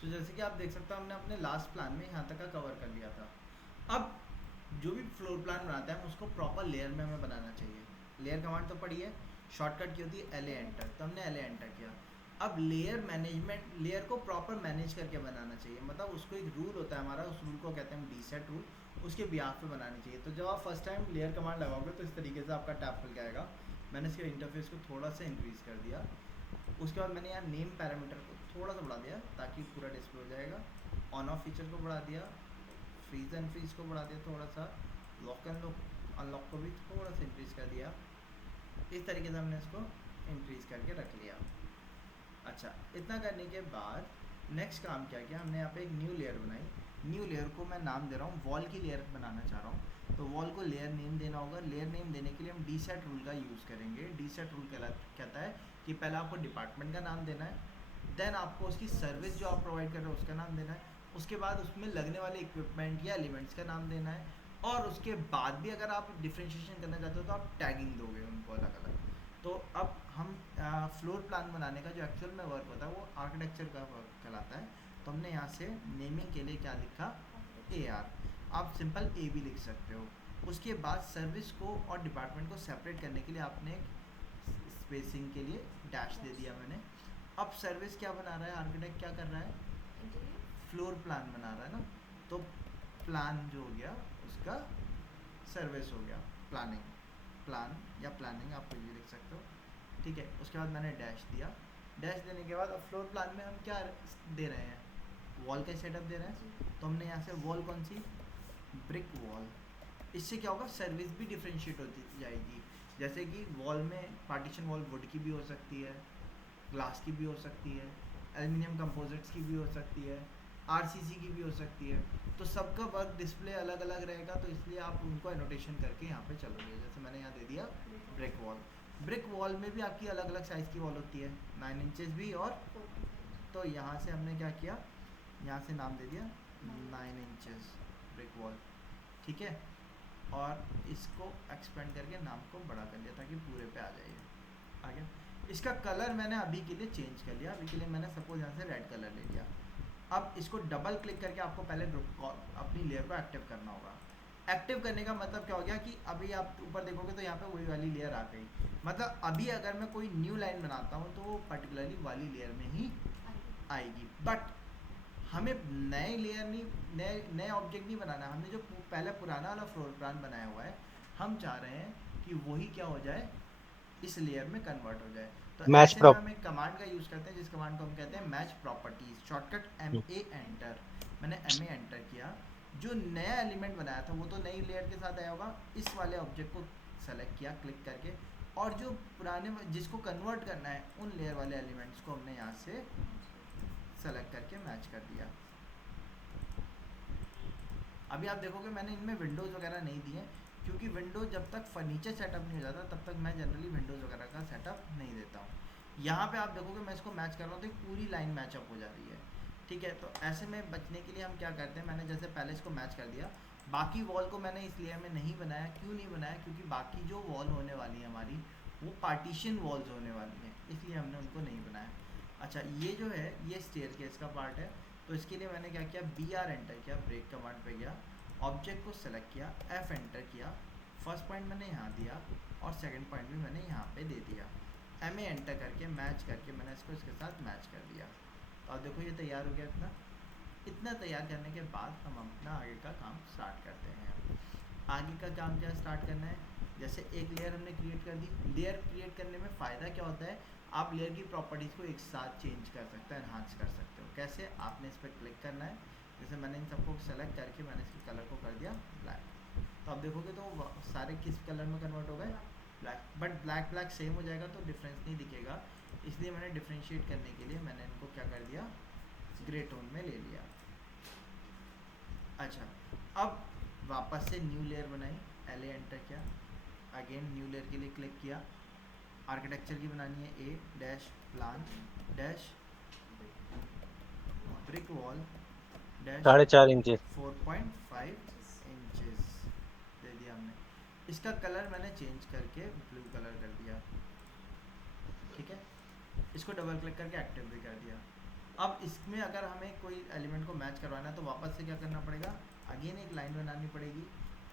सो जैसे कि आप देख सकते हो हमने अपने लास्ट प्लान में यहाँ तक का कवर कर लिया था। अब जो भी फ्लोर प्लान बनाते हैं हम उसको प्रॉपर लेयर में हमें बनाना चाहिए। लेयर कमांड तो पड़ी है, शॉर्टकट की होती है एल एंटर, तो हमने एल एंटर किया। अब लेयर मैनेजमेंट, लेयर को प्रॉपर मैनेज करके बनाना चाहिए, मतलब उसको एक रूल होता है हमारा, उस रूल को कहते हैं हम डीसेट रूल, उसके बिहाफ पे बनानी चाहिए। तो जब आप फर्स्ट टाइम लेयर कमांड लगाओगे तो इस तरीके से आपका टैब खुल जाएगा। मैंने इसके इंटरफेस को थोड़ा सा इंक्रीज़ कर दिया। उसके बाद मैंने यहाँ नेम पैरामीटर को थोड़ा सा बढ़ा दिया ताकि पूरा डिस्प्ले हो जाएगा। ऑन ऑफ फीचर को बढ़ा दिया, फ्रीज एंड फ्रीज को बढ़ा दिया थोड़ा सा, लॉक एंड लॉक अनलॉक को भी थोड़ा सा इंक्रीज़ कर दिया। इस तरीके से हमने इसको इंक्रीज़ करके रख लिया। अच्छा, इतना करने के बाद नेक्स्ट काम क्या किया, हमने यहाँ पे एक न्यू लेयर बनाई। न्यू लेयर को मैं नाम दे रहा हूँ वॉल की लेयर बनाना चाह रहा हूँ, तो वॉल को लेयर नेम देना होगा। लेयर नेम देने के लिए हम डी सेट रूल का यूज़ करेंगे। डी सेट रूल कहता है कि पहले आपको डिपार्टमेंट का नाम देना है, देन आपको उसकी सर्विस जो आप प्रोवाइड कर रहे हो उसका नाम देना है, उसके बाद उसमें लगने वाले इक्विपमेंट या एलिमेंट्स का नाम देना है, और उसके बाद भी अगर आप डिफ्रेंशिएशन करना चाहते हो तो आप टैगिंग दोगे उनको अलग अलग। तो अब हम फ्लोर प्लान बनाने का जो एक्चुअल में वर्क होता है वो आर्किटेक्चर का वर्क कहलाता है। तो हमने यहाँ से नेमिंग के लिए क्या लिखा, ए आर, आप सिंपल ए भी लिख सकते हो। उसके बाद सर्विस को और डिपार्टमेंट को सेपरेट करने के लिए आपने स्पेसिंग के लिए डैश दे दिया मैंने। अब सर्विस क्या बना रहा है, आर्किटेक्ट क्या कर रहा है, फ्लोर प्लान बना रहा है ना, तो प्लान जो हो गया उसका सर्विस हो गया, प्लानिंग, प्लान या प्लानिंग आप कुछ भी लिख सकते हो, ठीक है। उसके बाद मैंने डैश दिया। डैश देने के बाद अब फ्लोर प्लान में हम क्या दे रहे हैं, वॉल का सेटअप दे रहे हैं। तो हमने यहाँ से वॉल कौन सी, ब्रिक वॉल। इससे क्या होगा, सर्विस भी डिफ्रेंशिएट होती जाएगी। जैसे कि वॉल में पार्टीशन वॉल वुड की भी हो सकती है, ग्लास की भी हो सकती है, एल्युमिनियम कंपोजिट्स की भी हो सकती है, आरसीसी की भी हो सकती है। तो सबका वर्क डिस्प्ले अलग अलग रहेगा, तो इसलिए आप उनको एनोटेशन करके यहाँ पे चलोगे। जैसे मैंने यहाँ दे दिया ब्रिक वॉल। ब्रिक वॉल में भी आपकी अलग अलग साइज़ की वॉल होती है, 9 इंचेस भी और, तो यहाँ से हमने क्या किया, यहाँ से नाम दे दिया 9 इंचेस ब्रिक वॉल, ठीक है। और इसको एक्सपेंड करके नाम को बड़ा कर लिया ताकि पूरे पे आ जाइए। आ गया। इसका कलर मैंने अभी के लिए चेंज कर लिया। अभी के लिए मैंने सपोज यहाँ से रेड कलर ले लिया। अब इसको डबल क्लिक करके आपको पहले अपनी लेयर को एक्टिव करना होगा। एक्टिव करने का मतलब क्या हो गया कि अभी आप ऊपर देखोगे तो यहाँ पे वही वाली लेयर आ गई। मतलब अभी अगर मैं कोई न्यू लाइन बनाता हूँ तो वो पर्टिकुलरली वाली लेयर में ही आएगी। बट हमें नए लेयर नहीं, नए ऑब्जेक्ट नहीं बनाना। हमने जो पहले पुराना वाला फ्लोर प्लान बनाया हुआ है, हम चाह रहे हैं कि वही क्या हो जाए, इस लेयर में कन्वर्ट हो जाए। तो मैच ऐसे में प्रॉप हम एक कमांड का यूज़ करते हैं जिस कमांड को हम कहते हैं match properties, shortcut M A enter. मैंने एम ए एंटर किया। जो नया एलिमेंट बनाया था वो तो नई लेयर के साथ आया होगा। इस वाले ऑब्जेक्ट को सेलेक्ट किया क्लिक करके, और जो पुराने जिसको कन्वर्ट करना है उन लेयर वाले एलिमेंट्स को हमने यहाँ से सेलेक्ट करके मैच कर दिया। अभी आप देखोगे मैंने इनमें विंडोज़ वगैरह नहीं दिए, क्योंकि विंडोज़ जब तक फर्नीचर सेटअप नहीं हो जाता तब तक मैं जनरली विंडोज़ वगैरह का सेटअप नहीं देता हूँ। यहाँ पे आप देखोगे मैं इसको मैच कर रहा हूँ तो पूरी लाइन मैचअप हो जा रही है, ठीक है। तो ऐसे में बचने के लिए हम क्या करते हैं, मैंने जैसे पहले इसको मैच कर दिया, बाकी वॉल को मैंने इस लेयर में नहीं बनाया। क्यों नहीं बनाया, क्योंकि बाकी जो वॉल होने वाली है हमारी वो पार्टीशन वॉल्स होने वाली हैं, इसलिए हमने उनको नहीं बनाया। अच्छा, ये जो है ये स्टेयरकेस का पार्ट है। तो इसके लिए मैंने क्या किया, बी आर एंटर किया, ब्रेक कमांड पे गया, ऑब्जेक्ट को सेलेक्ट किया, एफ एंटर किया, फर्स्ट पॉइंट मैंने यहाँ दिया और सेकंड पॉइंट भी मैंने यहाँ पे दे दिया। एम ए एंटर करके मैच करके मैंने इसको इसके साथ मैच कर दिया। तो अब देखो ये तैयार हो गया। इतना इतना तैयार करने के बाद हम अपना आगे का काम स्टार्ट करते हैं। आगे का काम क्या स्टार्ट करना है, जैसे एक लेयर हमने क्रिएट कर दी। लेयर क्रिएट करने में फ़ायदा क्या होता है, आप लेयर की प्रॉपर्टीज़ को एक साथ चेंज कर सकते हो, एनहांस कर सकते हो। कैसे, आपने इस पर क्लिक करना है, जैसे मैंने इन सबको सेलेक्ट करके मैंने इसके कलर को कर दिया ब्लैक। तो आप देखोगे तो सारे किस कलर में कन्वर्ट हो गए, black. But black black same हो जाएगा तो डिफरेंस नहीं दिखेगा, इसलिए मैंने डिफ्रेंशिएट करने के लिए मैंने इनको क्या कर दिया, ग्रे टोन में ले लिया। अच्छा, अब वापस से न्यू लेयर बनाई, एल ए एंटर किया, अगेन न्यू लेयर के लिए क्लिक किया। आर्किटेक्चर की बनानी है, A dash plan dash brick wall dash 4.5 inches. 4.5 inches दे दिया हमने। इसका कलर मैंने चेंज करके ब्लू कलर कर दिया, ठीक है। इसको डबल क्लिक करके एक्टिव भी कर दिया। अब इसमें अगर हमें कोई एलिमेंट को मैच करवाना है तो वापस से क्या करना पड़ेगा, अगेन एक लाइन बनानी पड़ेगी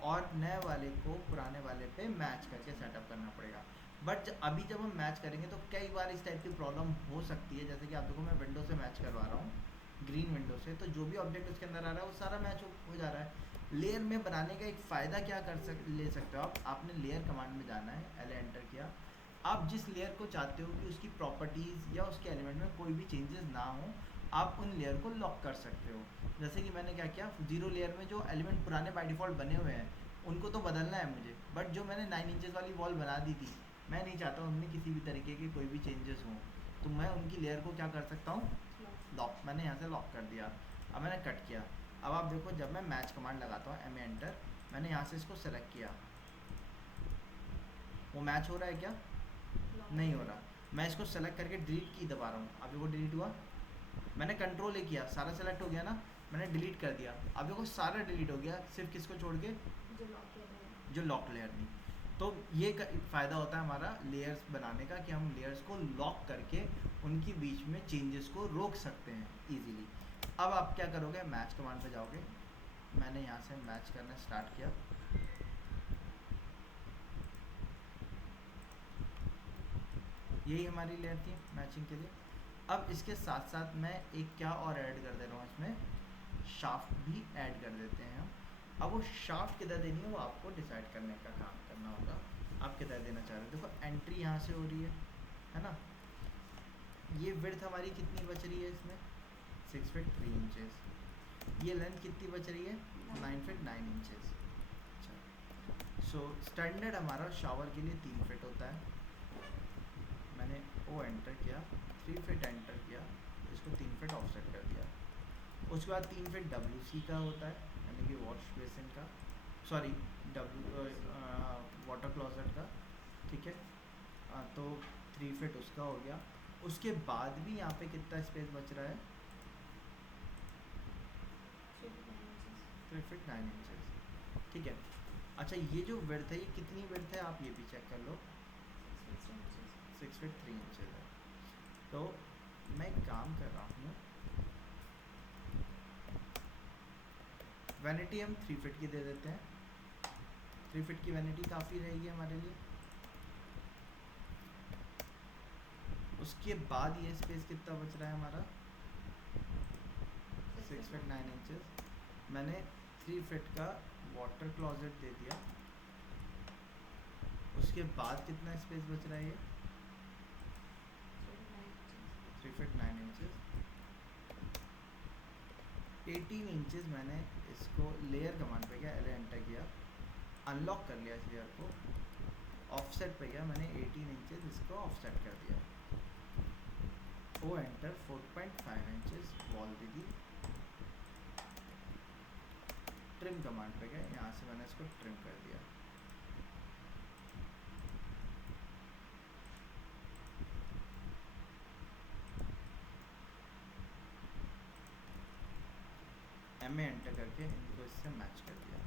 और नए वाले को पुराने वाले पे मैच करके सेटअप करना पड़ेगा। बट अभी जब हम मैच करेंगे तो कई बार इस टाइप की प्रॉब्लम हो सकती है, जैसे कि आप देखो मैं विंडो से मैच करवा रहा हूँ, ग्रीन विंडो से, तो जो भी ऑब्जेक्ट उसके अंदर आ रहा है वो सारा मैच हो जा रहा है। लेयर में बनाने का एक फ़ायदा क्या ले सकते हो आप, आपने लेयर कमांड में जाना है, एल एंटर किया, आप जिस लेयर को चाहते हो कि उसकी प्रॉपर्टीज़ या उसके एलिमेंट में कोई भी चेंजेस ना हो, आप उन लेयर को लॉक कर सकते हो। जैसे कि मैंने क्या किया, जीरो लेयर में जो एलिमेंट पुराने बाय डिफ़ॉल्ट बने हुए हैं उनको तो बदलना है मुझे, बट जो मैंने 9 इंचेस वाली वॉल बना दी थी, मैं नहीं चाहता उनमें किसी भी तरीके के कोई भी चेंजेस हों, तो मैं उनकी लेयर को क्या कर सकता हूँ, लॉक। मैंने यहाँ से लॉक कर दिया। अब मैंने कट किया। अब आप देखो जब मैं मैच कमांड लगाता हूँ, एम एंटर, मैंने यहाँ से इसको सेलेक्ट किया, वो मैच हो रहा है क्या, नहीं हो रहा। मैं इसको सेलेक्ट करके डिलीट की दबा रहा हूँ, अब देखो डिलीट हुआ। मैंने कंट्रोल ए किया, सारा सेलेक्ट हो गया ना, मैंने डिलीट कर दिया, अब देखो सारा डिलीट हो गया, सिर्फ किसको छोड़ के, जो लॉक लेयर नहीं। तो ये फ़ायदा होता है हमारा लेयर्स बनाने का कि हम लेयर्स को लॉक करके उनके बीच में चेंजेस को रोक सकते हैं इजीली। अब आप क्या करोगे, मैच कमांड पे जाओगे, मैंने यहाँ से मैच करना स्टार्ट किया, यही हमारी लेयर थी मैचिंग के लिए। अब इसके साथ साथ मैं एक क्या और ऐड कर दे रहा हूँ, इसमें शाफ्ट भी ऐड कर देते हैं हम। अब वो शाफ्ट किधर देनी है वो आपको डिसाइड करने का काम करना होगा, आप किधर देना चाह रहे हो। देखो एंट्री यहाँ से हो रही है ना, ये विड्थ हमारी कितनी बच रही है इसमें, 6 फीट 3 इंचेस, ये लेंथ कितनी बच रही है, 9 फीट 9 इंचेस। अच्छा, सो स्टैंडर्ड हमारा शावर के लिए 3 फीट होता है, मैंने ओ एंटर किया, 3 फीट एंटर किया, इसको 3 फीट ऑफसेट कर दिया। उसके बाद 3 फीट WC का होता है, यानी कि वॉश बेसिन का, सॉरी वाटर क्लोजेट का, ठीक है। तो 3 फीट उसका हो गया। उसके बाद भी यहाँ पे कितना स्पेस बच रहा है, 3 फीट 9 इंचेस, ठीक है। अच्छा, ये जो विड्थ है ये कितनी विड्थ है आप ये भी चेक कर लो, 6 फीट 3 इंचेस है। तो मैं एक काम कर रहा हूँ, वैनिटी हम 3 फीट की दे देते हैं, 3 फीट की वैनिटी काफ़ी रहेगी हमारे लिए। उसके बाद ये स्पेस कितना बच रहा है हमारा, 6 फीट 9 इंचेस, मैंने 3 फीट का वाटर क्लोजेट दे दिया। उसके बाद कितना स्पेस बच रहा है ये, 3 फीट 9 इंचेस, 18 इंचेस। मैंने इसको लेयर कमांड पे गया, एल एंटर किया, अनलॉक कर लिया इस लेयर को, ऑफसेट पे गया, मैंने 18 इंचेस इसको ऑफसेट कर दिया, ओ एंटर, 4.5 इंचेस वॉल दे दी, ट्रिम कमांड पे गया, यहाँ से मैंने इसको ट्रिम कर दिया। एम ए एंटर करके इनको इससे मैच कर दिया,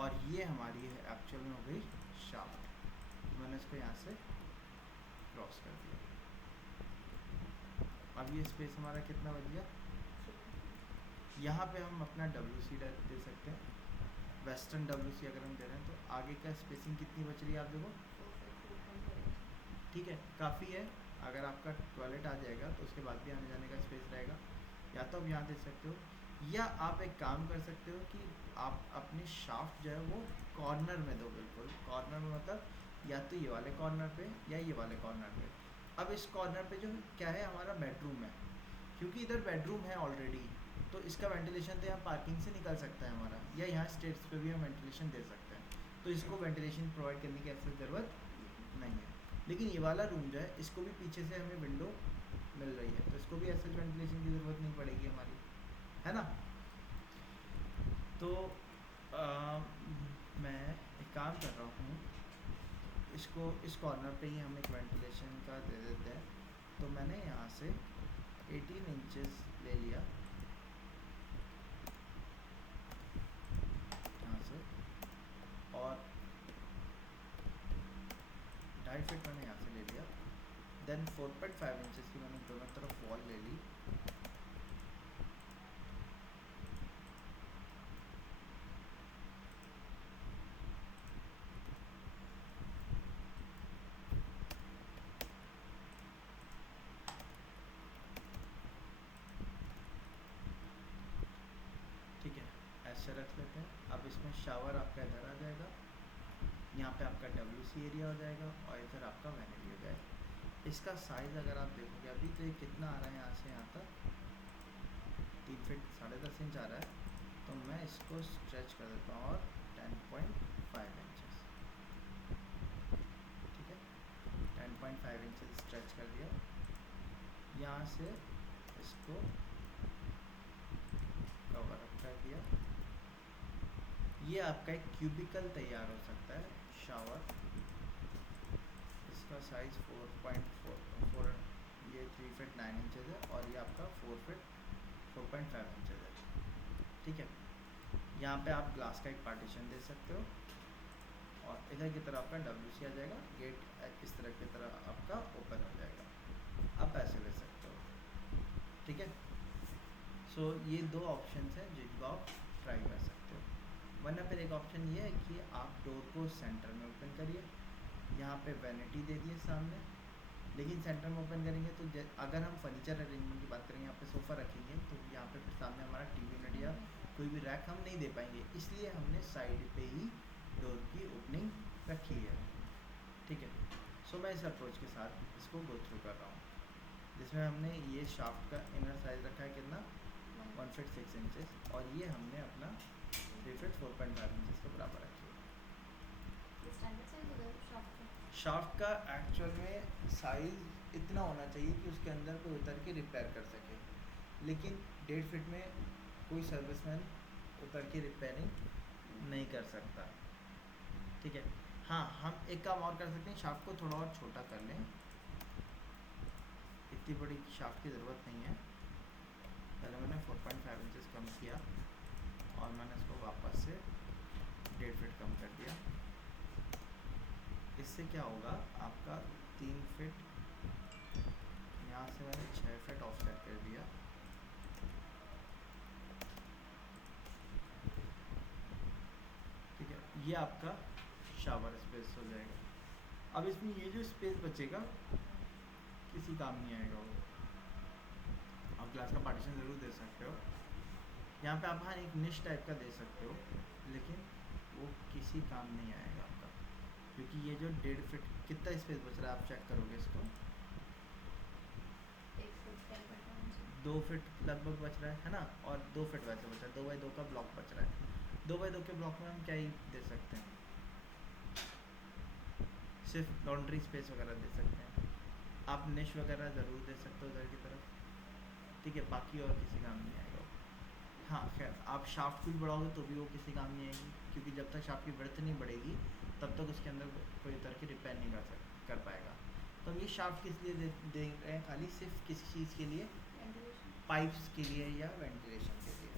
और ये हमारी है एक्चुअल में हो गई शाफ्ट। तो मैंने इसको यहाँ से क्रॉस कर दिया। अब ये स्पेस हमारा कितना बच गया, यहाँ पे हम अपना WC दे सकते हैं, वेस्टर्न WC अगर हम दे रहे हैं तो आगे का स्पेसिंग कितनी बच रही है आप देखो, ठीक है, काफ़ी है। अगर आपका टॉयलेट आ जाएगा तो उसके बाद भी आने जाने का स्पेस रहेगा, या तो आप यहाँ दे सकते हो, या आप एक काम कर सकते हो कि आप अपनी शाफ्ट जो है वो कॉर्नर में दो, बिल्कुल कॉर्नर में, मतलब या तो ये वाले कॉर्नर पे या ये वाले कॉर्नर पे। अब इस कॉर्नर पे जो क्या है हमारा बेडरूम है, क्योंकि इधर बेडरूम है ऑलरेडी, तो इसका वेंटिलेशन तो यहाँ पार्किंग से निकल सकता है हमारा, या यहाँ स्टेट्स पे भी हम वेंटिलेशन दे सकते हैं, तो इसको वेंटिलेशन प्रोवाइड करने की ऐसी ज़रूरत नहीं है। लेकिन ये वाला रूम जो है इसको भी पीछे से हमें विंडो मिल रही है, तो इसको भी ऐसे वेंटिलेशन की ज़रूरत नहीं पड़ेगी हमारी, है ना। तो मैं एक काम कर रहा हूँ, इसको इस कॉर्नर पे ही हम एक वेंटिलेशन का दे देते हैं। तो मैंने यहाँ से 18 इंचेस ले लिया यहाँ से, और 2.5 फीट मैंने यहाँ से ले लिया। देन देन 4.5 इंचेस की मैंने दोनों तरफ वॉल ले ली। ठीक है, ऐसे रख लेते हैं। अब इसमें शावर आपका इधर आ जाएगा, यहाँ पे आपका WC एरिया हो जाएगा और इधर आपका वैनिटी हो जाएगा। इसका साइज़ अगर आप देखोगे अभी तो ये कितना आ रहा है, यहाँ से यहाँ तक 3 फीट 10.5 इंच आ रहा है। तो मैं इसको स्ट्रेच कर देता हूँ और 10.5 इंचेस, ठीक है, 10.5 इंचेस स्ट्रेच कर दिया। यहाँ से इसको कवर अप कर दिया। ये आपका एक क्यूबिकल तैयार हो सकता है शावर। इसका साइज़ 4.4 ये 3 फीट 9 इंचेस है और ये आपका 4 फीट 4.5 इंचेस है, ठीक है। यहाँ पे आप ग्लास का एक पार्टीशन दे सकते हो और इधर की तरफ आपका WC आ जाएगा। गेट इस तरह की तरह आपका ओपन हो जाएगा, आप ऐसे ले सकते हो, ठीक है। सो ये दो ऑप्शन हैं जिनको आप ट्राई कर सकते हो। वरना फिर एक ऑप्शन ये है कि आप डोर को सेंटर में ओपन करिए, यहाँ पे वैनिटी दे दिए सामने, लेकिन सेंटर में ओपन करेंगे तो अगर हम फर्नीचर अरेंजमेंट की बात करें, यहाँ पे सोफ़ा रखेंगे तो यहाँ पे फिर सामने हमारा TV यूनिट या कोई भी रैक हम नहीं दे पाएंगे, इसलिए हमने साइड पे ही डोर की ओपनिंग रखी है, ठीक है। सो मैं इस अप्रोच के साथ इसको गो थ्रू कर रहा हूँ, जिसमें हमने ये शाफ्ट का इनर साइज़ रखा है कितना 1 फीट 6 इंचेस और ये हमने अपना 3 फीट 4.5 इंचेस के बराबर रखी है। शाफ्ट का एक्चुअल में साइज़ इतना होना चाहिए कि उसके अंदर कोई उतर के रिपेयर कर सके, लेकिन 1.5 फीट में कोई सर्विसमैन उतर के रिपेयरिंग नहीं कर सकता, ठीक है। हाँ, हम एक काम और कर सकते हैं, शाफ्ट को थोड़ा और छोटा कर लें। इतनी बड़ी शाफ्ट की ज़रूरत नहीं है। पहले मैंने 4.5 इंचेस कम किया और मैंने इसको वापस से 1.5 फीट कम कर दिया। इससे क्या होगा, आपका 3 फीट यहाँ से मैंने 6 फीट ऑफसेट कर दिया, ठीक है। ये आपका शावर स्पेस हो जाएगा। अब इसमें ये जो स्पेस बचेगा किसी काम नहीं आएगा वो, आप ग्लास का पार्टीशन ज़रूर दे सकते हो यहाँ पे आप। हाँ, एक निश टाइप का दे सकते हो, लेकिन वो किसी काम नहीं आएगा आपका, क्योंकि ये जो 1.5 फीट कितना स्पेस बच रहा है आप चेक करोगे इसको, 2 फीट लगभग बच रहा है ना, और 2 फीट वैसे बच रहा है, 2x2 का ब्लॉक बच रहा है। 2x2 के ब्लॉक में हम क्या ही दे सकते हैं, सिर्फ लॉन्ड्री स्पेस वगैरह दे सकते हैं। आप निश वगैरह ज़रूर दे सकते हो उधर की तरफ, ठीक है, बाकी और किसी काम नहीं आएगा। हाँ खैर, आप शाफ्ट भी बढ़ाओगे तो भी वो किसी काम नहीं आएगी, क्योंकि जब तक शाफ्ट की ब्रेड्थ नहीं बढ़ेगी तब तक उसके अंदर कोई उतर के रिपेयर नहीं कर पाएगा। तो हम ये शाफ्ट किस लिए दे रहे हैं, खाली सिर्फ किसी चीज़ के लिए, पाइप्स के लिए या वेंटिलेशन के लिए,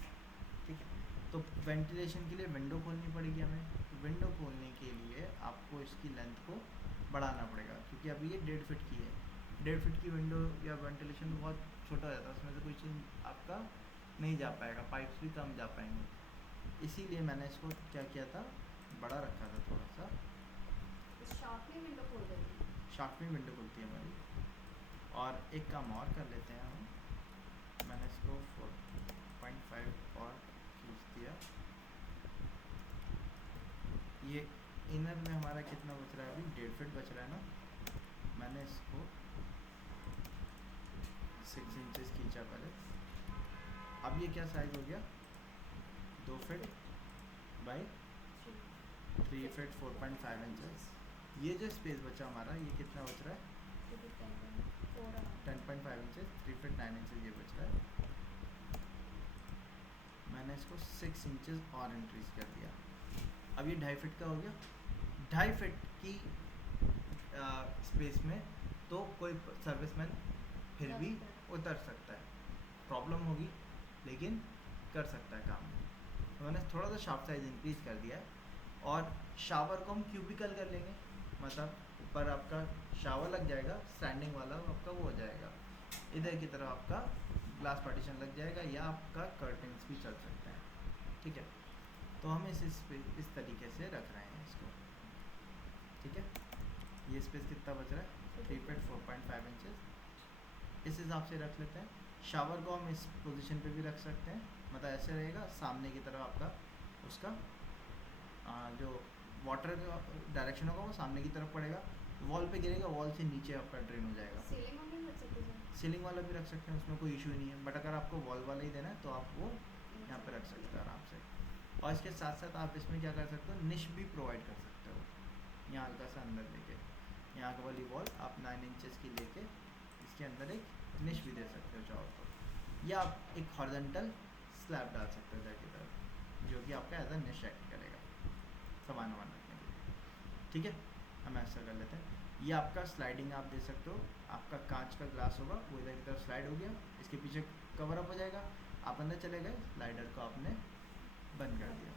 ठीक है। तो वेंटिलेशन के लिए विंडो खोलनी पड़ेगी हमें। विंडो खोलने के लिए आपको इसकी लेंथ को बढ़ाना पड़ेगा, क्योंकि अभी ये 1.5 फीट की है। 1.5 फीट की विंडो या वेंटिलेशन बहुत छोटा हो जाता है, उसमें से कोई चीज़ आपका नहीं जा पाएगा, पाइप्स भी कम जा पाएंगे। इसीलिए मैंने इसको क्या किया था, बड़ा रखा था थोड़ा सा। शाफ्ट में विंडो खोल देंगे, शाफ्ट में विंडो खुलती है हमारी। और एक काम और कर लेते हैं हम, मैंने इसको 4.5 और खींच दिया। ये इनर में हमारा कितना बच रहा है, अभी 1.5 फीट बच रहा है ना। मैंने इसको 6 इंचेस खींचा पहले। अब ये क्या साइज़ हो गया, 2 फीट बाई 3 फीट 4.5 इंचेस। ये जो स्पेस बचा हमारा, ये कितना बच रहा है, 10.5 इंचेस, 3 फीट 9 इंचेस ये बच रहा है। मैंने इसको 6 इंचेस और इंक्रीज कर दिया। अब ये 2.5 फीट का हो गया। 2.5 फीट की स्पेस में तो कोई सर्विसमैन फिर भी उतर सकता है, प्रॉब्लम होगी लेकिन कर सकता है काम। तो मैंने थोड़ा सा शाफ्ट साइज इंक्रीज कर दिया है और शावर को हम क्यूबिकल कर लेंगे, मतलब ऊपर आपका शावर लग जाएगा, स्टैंडिंग वाला आपका वो हो जाएगा, इधर की तरफ आपका ग्लास पार्टीशन लग जाएगा या आपका कर्टन्स भी चल सकते हैं, ठीक है। तो हम इस तरीके से रख रहे हैं इसको, ठीक है। ये स्पेस कितना बच रहा है, 3 फीट 4.5 इंचेस, इस हिसाब से रख लेते हैं। शावर को हम इस पोजीशन पे भी रख सकते हैं, मतलब ऐसे रहेगा, सामने की तरफ आपका उसका जो वाटर का डायरेक्शन होगा वो सामने की तरफ पड़ेगा, वॉल पे गिरेगा, वॉल से नीचे आपका ड्रेन हो जाएगा। सीलिंग में भी रख सकते हैं सीलिंग वाला भी रख सकते हैं, उसमें कोई इशू ही नहीं है, बट अगर आपको वॉल वाला ही देना है तो आप वो यहाँ पे रख सकते हो आराम से। और इसके साथ साथ आप इसमें क्या कर सकते हो, निश भी प्रोवाइड कर सकते हो, यहाँ हल्का सा अंदर लेके, यहाँ का वाली वॉल आप 9 इंचेस की लेके इसके अंदर एक निश भी दे सकते हो चाहो तो, या आप एक हॉरिजॉन्टल स्लैब डाल सकते हो जाके तरफ, जो कि आपका एज अ निश एक्ट करेगा सामान वामान रखने के लिए, ठीक है। हम ऐसा कर लेते हैं। ये आपका स्लाइडिंग आप दे सकते हो, आपका कांच का ग्लास होगा वो इधर की तरफ स्लाइड हो गया, इसके पीछे कवर अप हो जाएगा, आप अंदर चले गए, स्लाइडर को आपने बंद कर दिया।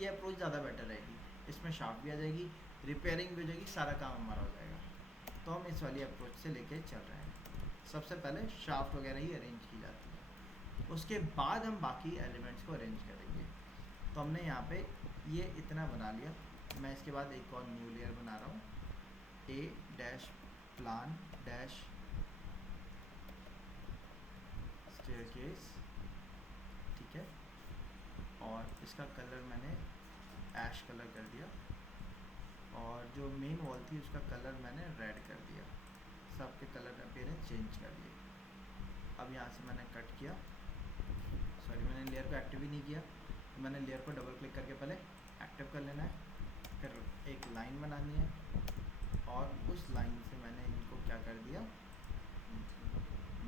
ये अप्रोच ज़्यादा बेटर रहेगी, इसमें शार्प भी आ जाएगी, रिपेयरिंग भी हो जाएगी, सारा काम हमारा हो जाएगा। तो हम इस वाली अप्रोच से लेके चल रहे हैं। सबसे पहले शाफ्ट वगैरह ही अरेंज की जाती है, उसके बाद हम बाकी एलिमेंट्स को अरेंज करेंगे। तो हमने यहाँ पे ये इतना बना लिया, मैं इसके बाद एक और न्यू लेयर बना रहा हूँ, A dash plan dash staircase, ठीक है। और इसका कलर मैंने ऐश कलर कर दिया, और जो मेन वॉल थी उसका कलर मैंने रेड कर दिया, सबके कलर अपीयरेंस चेंज कर दिए। अब यहाँ से मैंने कट किया, सॉरी मैंने लेयर को एक्टिव ही नहीं किया, तो मैंने लेयर को डबल क्लिक करके पहले एक्टिव कर लेना है, फिर एक लाइन बनानी है, और उस लाइन से मैंने इनको क्या कर दिया,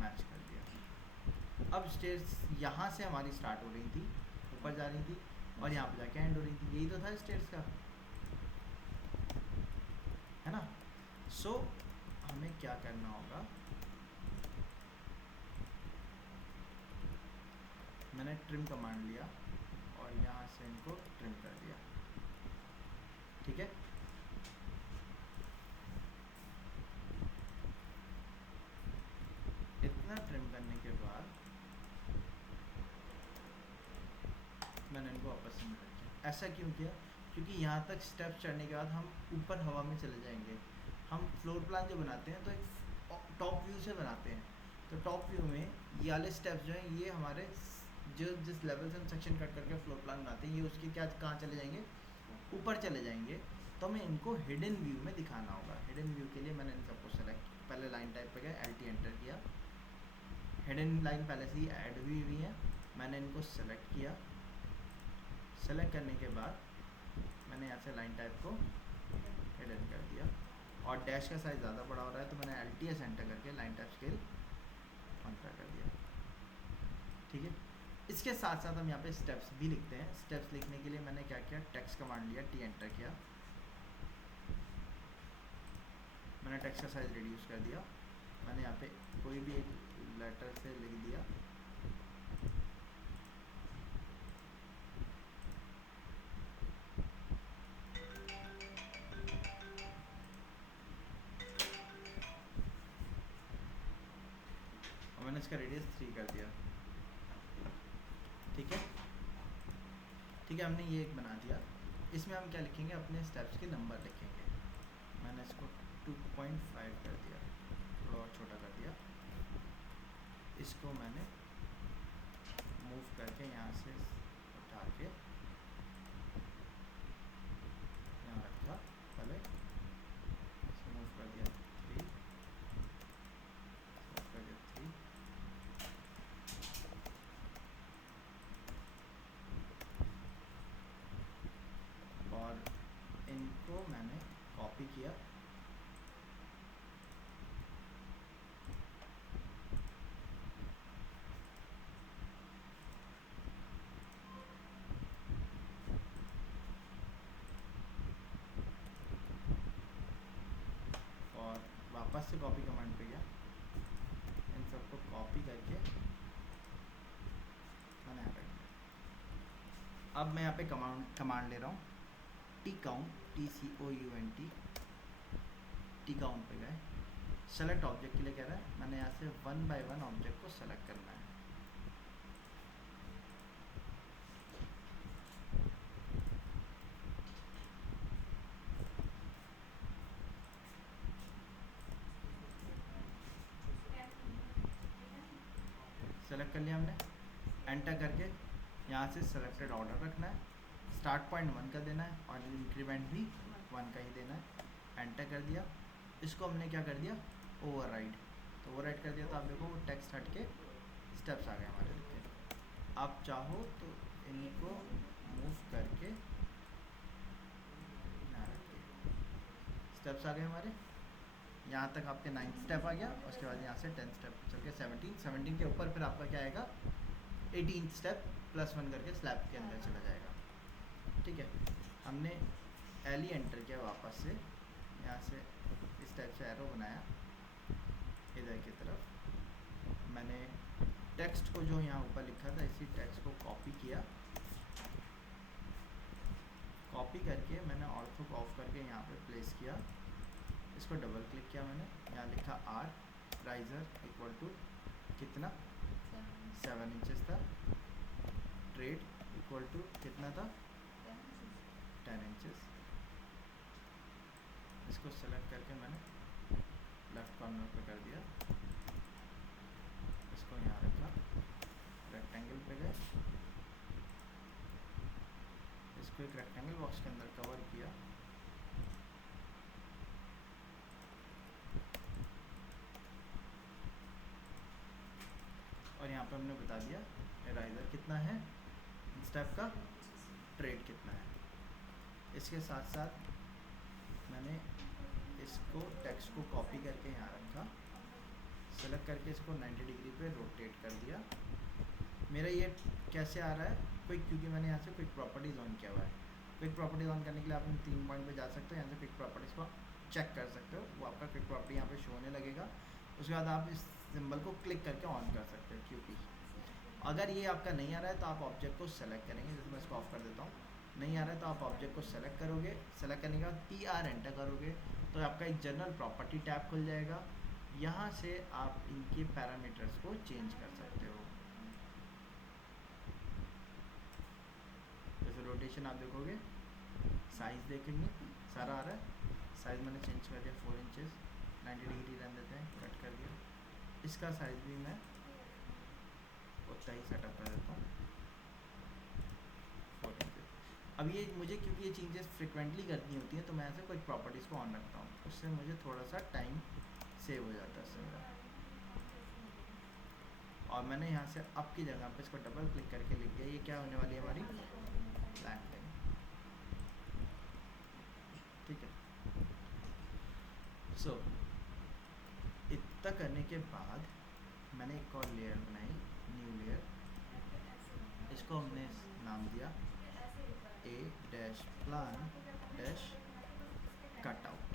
मैच कर दिया। अब स्टेयर्स यहाँ से हमारी स्टार्ट हो रही थी, ऊपर जा रही थी, और यहाँ पे जाके एंड हो रही थी, यही तो था स्टेयर्स का, है ना। सो हमें क्या करना होगा, मैंने ट्रिम कमांड लिया और यहाँ से इनको ट्रिम कर दिया, ठीक है। इतना ट्रिम करने के बाद मैंने इनको वापस से मिटा किया। ऐसा क्यों किया, क्योंकि यहाँ तक स्टेप्स चढ़ने के बाद हम ऊपर हवा में चले जाएंगे। हम फ्लोर प्लान जो बनाते हैं तो एक टॉप व्यू से बनाते हैं, तो टॉप व्यू में ये वाले स्टेप्स जो हैं ये हमारे जो जिस लेवल से हम सेक्शन कट करके फ्लोर प्लान बनाते हैं, ये उसके क्या कहाँ चले जाएंगे, ऊपर चले जाएंगे। तो हमें इनको हिडन व्यू में दिखाना होगा। हिडन व्यू के लिए मैंने इन सबको सेलेक्ट, पहले लाइन टाइप पे गया, LT एंटर किया, हिडन लाइन पहले से ही ऐड हुई है, मैंने इनको सेलेक्ट किया। सेलेक्ट करने के बाद मैंने यहाँ से लाइन टाइप को हिडन कर दिया, और डैश का साइज़ ज़्यादा बड़ा हो रहा है तो मैंने LTS एंटर करके लाइन टाइप स्केल 15 कर दिया, ठीक है। इसके साथ साथ हम यहाँ पे स्टेप्स भी लिखते हैं। स्टेप्स लिखने के लिए मैंने क्या किया, टेक्स्ट कमांड लिया, T एंटर किया, मैंने टेक्स्ट का साइज़ रिड्यूस कर दिया, मैंने यहाँ पे कोई भी एक लेटर से लिख दिया, और मैंने इसका रेडियस 3 कर दिया, ठीक है। ठीक है, हमने ये एक बना दिया। इसमें हम क्या लिखेंगे, अपने स्टेप्स के नंबर लिखेंगे। मैंने इसको 2.5 कर दिया, थोड़ा और छोटा कर दिया। इसको मैंने मूव करके यहाँ से उठा के यहाँ रखा, पहले इसको मूव कर दिया 3, मूव कर दिया 3, और इनको मैंने कॉपी किया, और वापस से कॉपी कमांड पे गया, इन सबको कॉपी करके मैंने यहाँ पे किया। अब मैं यहाँ पे कमांड ले रहा हूँ, TCount, TCOUNT, टी काउंट पे गए, सेलेक्ट ऑब्जेक्ट के लिए कह रहा है, मैंने यहाँ से 1 बाय 1 ऑब्जेक्ट को सेलेक्ट करना है। सेलेक्ट कर लिया हमने, एंटर करके यहाँ से सेलेक्टेड ऑर्डर रखना है, स्टार्ट पॉइंट 1 का देना है और इंक्रीमेंट भी 1 का ही देना है। एंटर कर दिया, इसको हमने क्या कर दिया, ओवरराइड। तो ओवरराइड कर दिया तो आप देखो वो टेक्स्ट हट के स्टेप्स आ गए हमारे लिखे। आप चाहो तो इनको मूव करके यहाँ रखिए, स्टेप्स आ गए हमारे। यहाँ तक आपके 9th स्टेप आ गया, उसके बाद यहाँ से 10th स्टेप चल के 17 के ऊपर फिर आपका क्या आएगा, 18th स्टेप +1 करके स्लैब के अंदर चला जाएगा। ठीक है, हमने एल एंटर किया वापस से, यहाँ से इस टाइप से एरो बनाया इधर की तरफ। मैंने टेक्स्ट को जो यहाँ ऊपर लिखा था इसी टेक्स्ट को कॉपी किया, कॉपी करके मैंने ऑर्थो को ऑफ करके यहाँ पे प्लेस किया। इसको डबल क्लिक किया मैंने, यहाँ लिखा आर राइजर इक्वल टू कितना 7 इंचेस था, ट्रेड इक्वल टू कितना था 10 इंचेस। इसको सेलेक्ट करके मैंने लेफ्ट कॉर्नर पे कर दिया, इसको यहाँ रखा, रेक्टेंगल पे गए, इसको एक रेक्टेंगल बॉक्स के अंदर कवर किया। और यहाँ पे हमने बता दिया राइजर कितना है, स्टेप का ट्रेड कितना है। इसके साथ साथ मैंने इसको टेक्स्ट को कॉपी करके यहाँ रखा, सेलेक्ट करके इसको 90 डिग्री पे रोटेट कर दिया। मेरा ये कैसे आ रहा है, क्विक, क्योंकि मैंने यहाँ से क्विक प्रॉपर्टीज़ ऑन किया हुआ है। क्विक प्रॉपर्टीज़ ऑन करने के लिए आप इन 3 पॉइंट पे जा सकते हो, यहाँ से क्विक प्रॉपर्टीज़ को चेक कर सकते हो, वो आपका क्विक प्रॉपर्टी यहाँ पे शो होने लगेगा। उसके बाद आप इस सिंबल को क्लिक करके ऑन कर सकते हो क्यूपी। अगर ये आपका नहीं आ रहा है तो आप ऑब्जेक्ट को सेलेक्ट करेंगे, जैसे मैं इसको ऑफ कर देता हूँ, नहीं आ रहा है तो आप ऑब्जेक्ट को सेलेक्ट करोगे, सेलेक्ट करने के बाद PR एंटर करोगे तो आपका एक जनरल प्रॉपर्टी टैब खुल जाएगा। यहाँ से आप इनके पैरामीटर्स को चेंज कर सकते हो। जैसे रोटेशन आप देखोगे, साइज़ देखेंगे सारा आ रहा है, साइज़ मैंने चेंज कर दिया 4 इंचेस, 90 डिग्री रहने देते हैं, कट कर दिया। इसका साइज़ भी मैं उतना ही सेटअप कर देता हूँ 4 इंचेस। अब ये मुझे क्योंकि ये चेंजेस फ्रिक्वेंटली करनी होती हैं तो मैं ऐसे कोई प्रॉपर्टीज़ को ऑन रखता हूँ, उससे मुझे थोड़ा सा टाइम सेव हो जाता है इससे मेरा। और मैंने यहाँ से अप की जगह पे इसको डबल क्लिक करके लिख दिया, ये क्या होने वाली है हमारी लैंडिंग। ठीक है, सो इतना करने के बाद मैंने एक और लेयर बनाई, न्यू लेयर, इसको हमने नाम दिया A-plan कट आउट।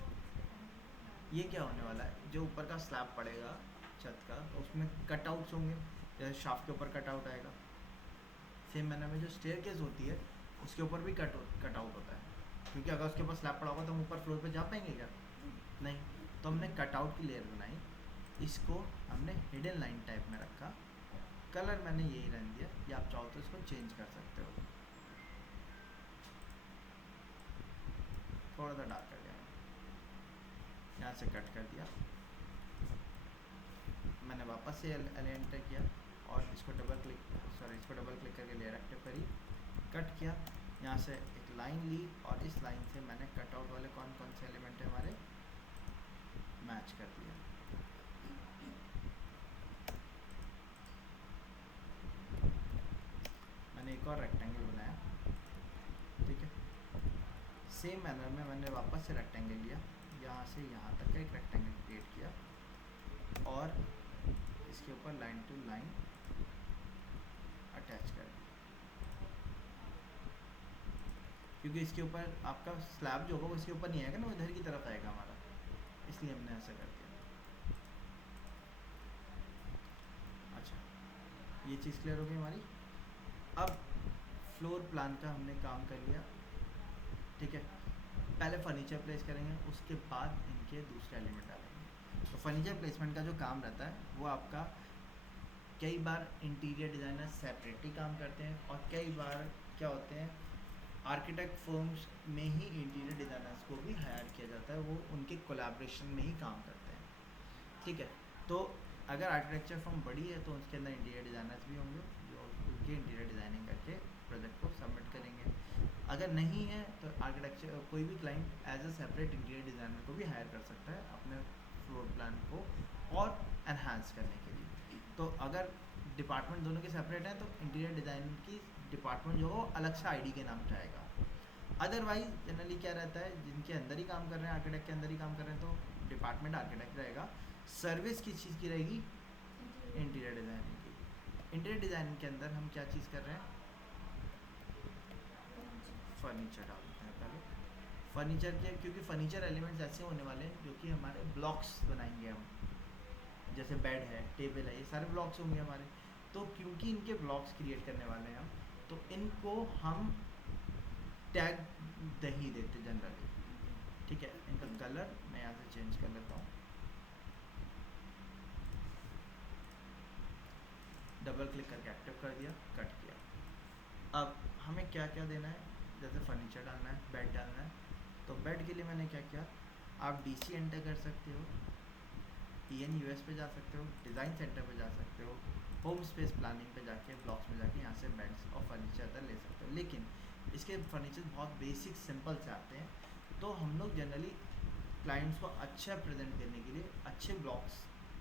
ये क्या होने वाला है, जो ऊपर का स्लैब पड़ेगा छत का तो उसमें कटआउट्स होंगे, जैसे शाफ्ट के ऊपर कटआउट आएगा, सेम मैनर में जो स्टेयरकेस होती है उसके ऊपर भी कटआउट होता है, क्योंकि अगर उसके ऊपर स्लैब पड़ा होगा तो हम ऊपर फ्लोर पे जा पाएंगे क्या, नहीं। तो हमने कटआउट की लेयर बनाई, इसको हमने हिडन लाइन टाइप में रखा, कलर मैंने यही रहने दिया, या आप चाहो तो इसको चेंज कर सकते हो, थोड़ा सा डार्क कर दिया, यहाँ से कट कर दिया। मैंने वापस से एल एंटर किया और इसको डबल क्लिक करके लेयर एक्टिव करी, कट किया, यहाँ से एक लाइन ली और इस लाइन से मैंने कटआउट वाले कौन कौन से एलिमेंट है हमारे मैच कर दिया। मैंने एक और रेक्टेंगल बनाया, ठीक है, सेम मैनर में मैंने वापस से रेक्टेंगल लिया, यहाँ से यहाँ तक का एक रेक्टेंगल क्रिएट किया और इसके ऊपर लाइन टू लाइन अटैच कर दी, क्योंकि इसके ऊपर आपका स्लैब जो होगा वो इसके ऊपर नहीं आएगा ना, वो इधर की तरफ आएगा हमारा, इसलिए हमने ऐसा कर दिया। अच्छा, ये चीज़ क्लियर हो गई हमारी। अब फ्लोर प्लान का हमने काम कर लिया, ठीक है। पहले फर्नीचर प्लेस करेंगे, उसके बाद इनके दूसरे एलिमेंट डालेंगे। तो फर्नीचर प्लेसमेंट का जो काम रहता है वो आपका, कई बार इंटीरियर डिज़ाइनर सेपरेटली काम करते हैं और कई बार क्या होते हैं आर्किटेक्ट फर्म्स में ही इंटीरियर डिज़ाइनर्स को भी हायर किया जाता है, वो उनके कोलैबोरेशन में ही काम करते हैं। ठीक है, तो अगर आर्किटेक्चर फर्म बड़ी है तो उसके अंदर इंटीरियर डिज़ाइनर्स भी होंगे जो उनके इंटीरियर डिज़ाइनिंग करके प्रोजेक्ट को सबमिट करेंगे। अगर नहीं है तो आर्किटेक्चर कोई भी client as a separate interior designer को भी हायर कर सकता है अपने फ्लोर प्लान को और एनहांस करने के लिए। तो अगर डिपार्टमेंट दोनों के सेपरेट हैं तो इंटीरियर डिज़ाइन की डिपार्टमेंट जो है वो अलग से आईडी के नाम जाएगा। अदरवाइज जनरली क्या रहता है, जिनके अंदर ही काम कर रहे हैं, आर्किटेक्ट के अंदर ही काम कर रहे हैं, तो डिपार्टमेंट आर्किटेक्ट रहेगा, सर्विस किस चीज़ की रहेगी, इंटीरियर डिज़ाइनिंग की। इंटीरियर डिज़ाइनिंग के अंदर हम क्या चीज़ कर रहे हैं, फर्नीचर डालते हैं पहले। फर्नीचर के, क्योंकि फर्नीचर एलिमेंट्स ऐसे होने वाले हैं जो कि हमारे ब्लॉक्स बनाएंगे हम, जैसे बेड है, टेबल है, ये सारे ब्लॉक्स होंगे हमारे। तो क्योंकि इनके ब्लॉक्स क्रिएट करने वाले हैं हम, तो इनको हम टैग नहीं देते जनरली। ठीक है, इनका कलर मैं यहाँ से चेंज कर लेता हूँ, डबल क्लिक करके एक्टिव कर दिया, कट किया। अब हमें क्या क्या देना है, जैसे फर्नीचर डालना है, बेड डालना है, तो बेड के लिए मैंने क्या किया, आप DC एंटर कर सकते हो, EN US पे जा सकते हो, डिज़ाइन सेंटर पे जा सकते हो, होम स्पेस प्लानिंग पे जाके ब्लॉक्स में जाके यहाँ से बेड्स और फर्नीचर ले सकते हो। लेकिन इसके फर्नीचर बहुत बेसिक सिंपल से आते हैं, तो हम लोग जनरली क्लाइंट्स को अच्छा प्रेजेंट करने के लिए अच्छे ब्लॉक्स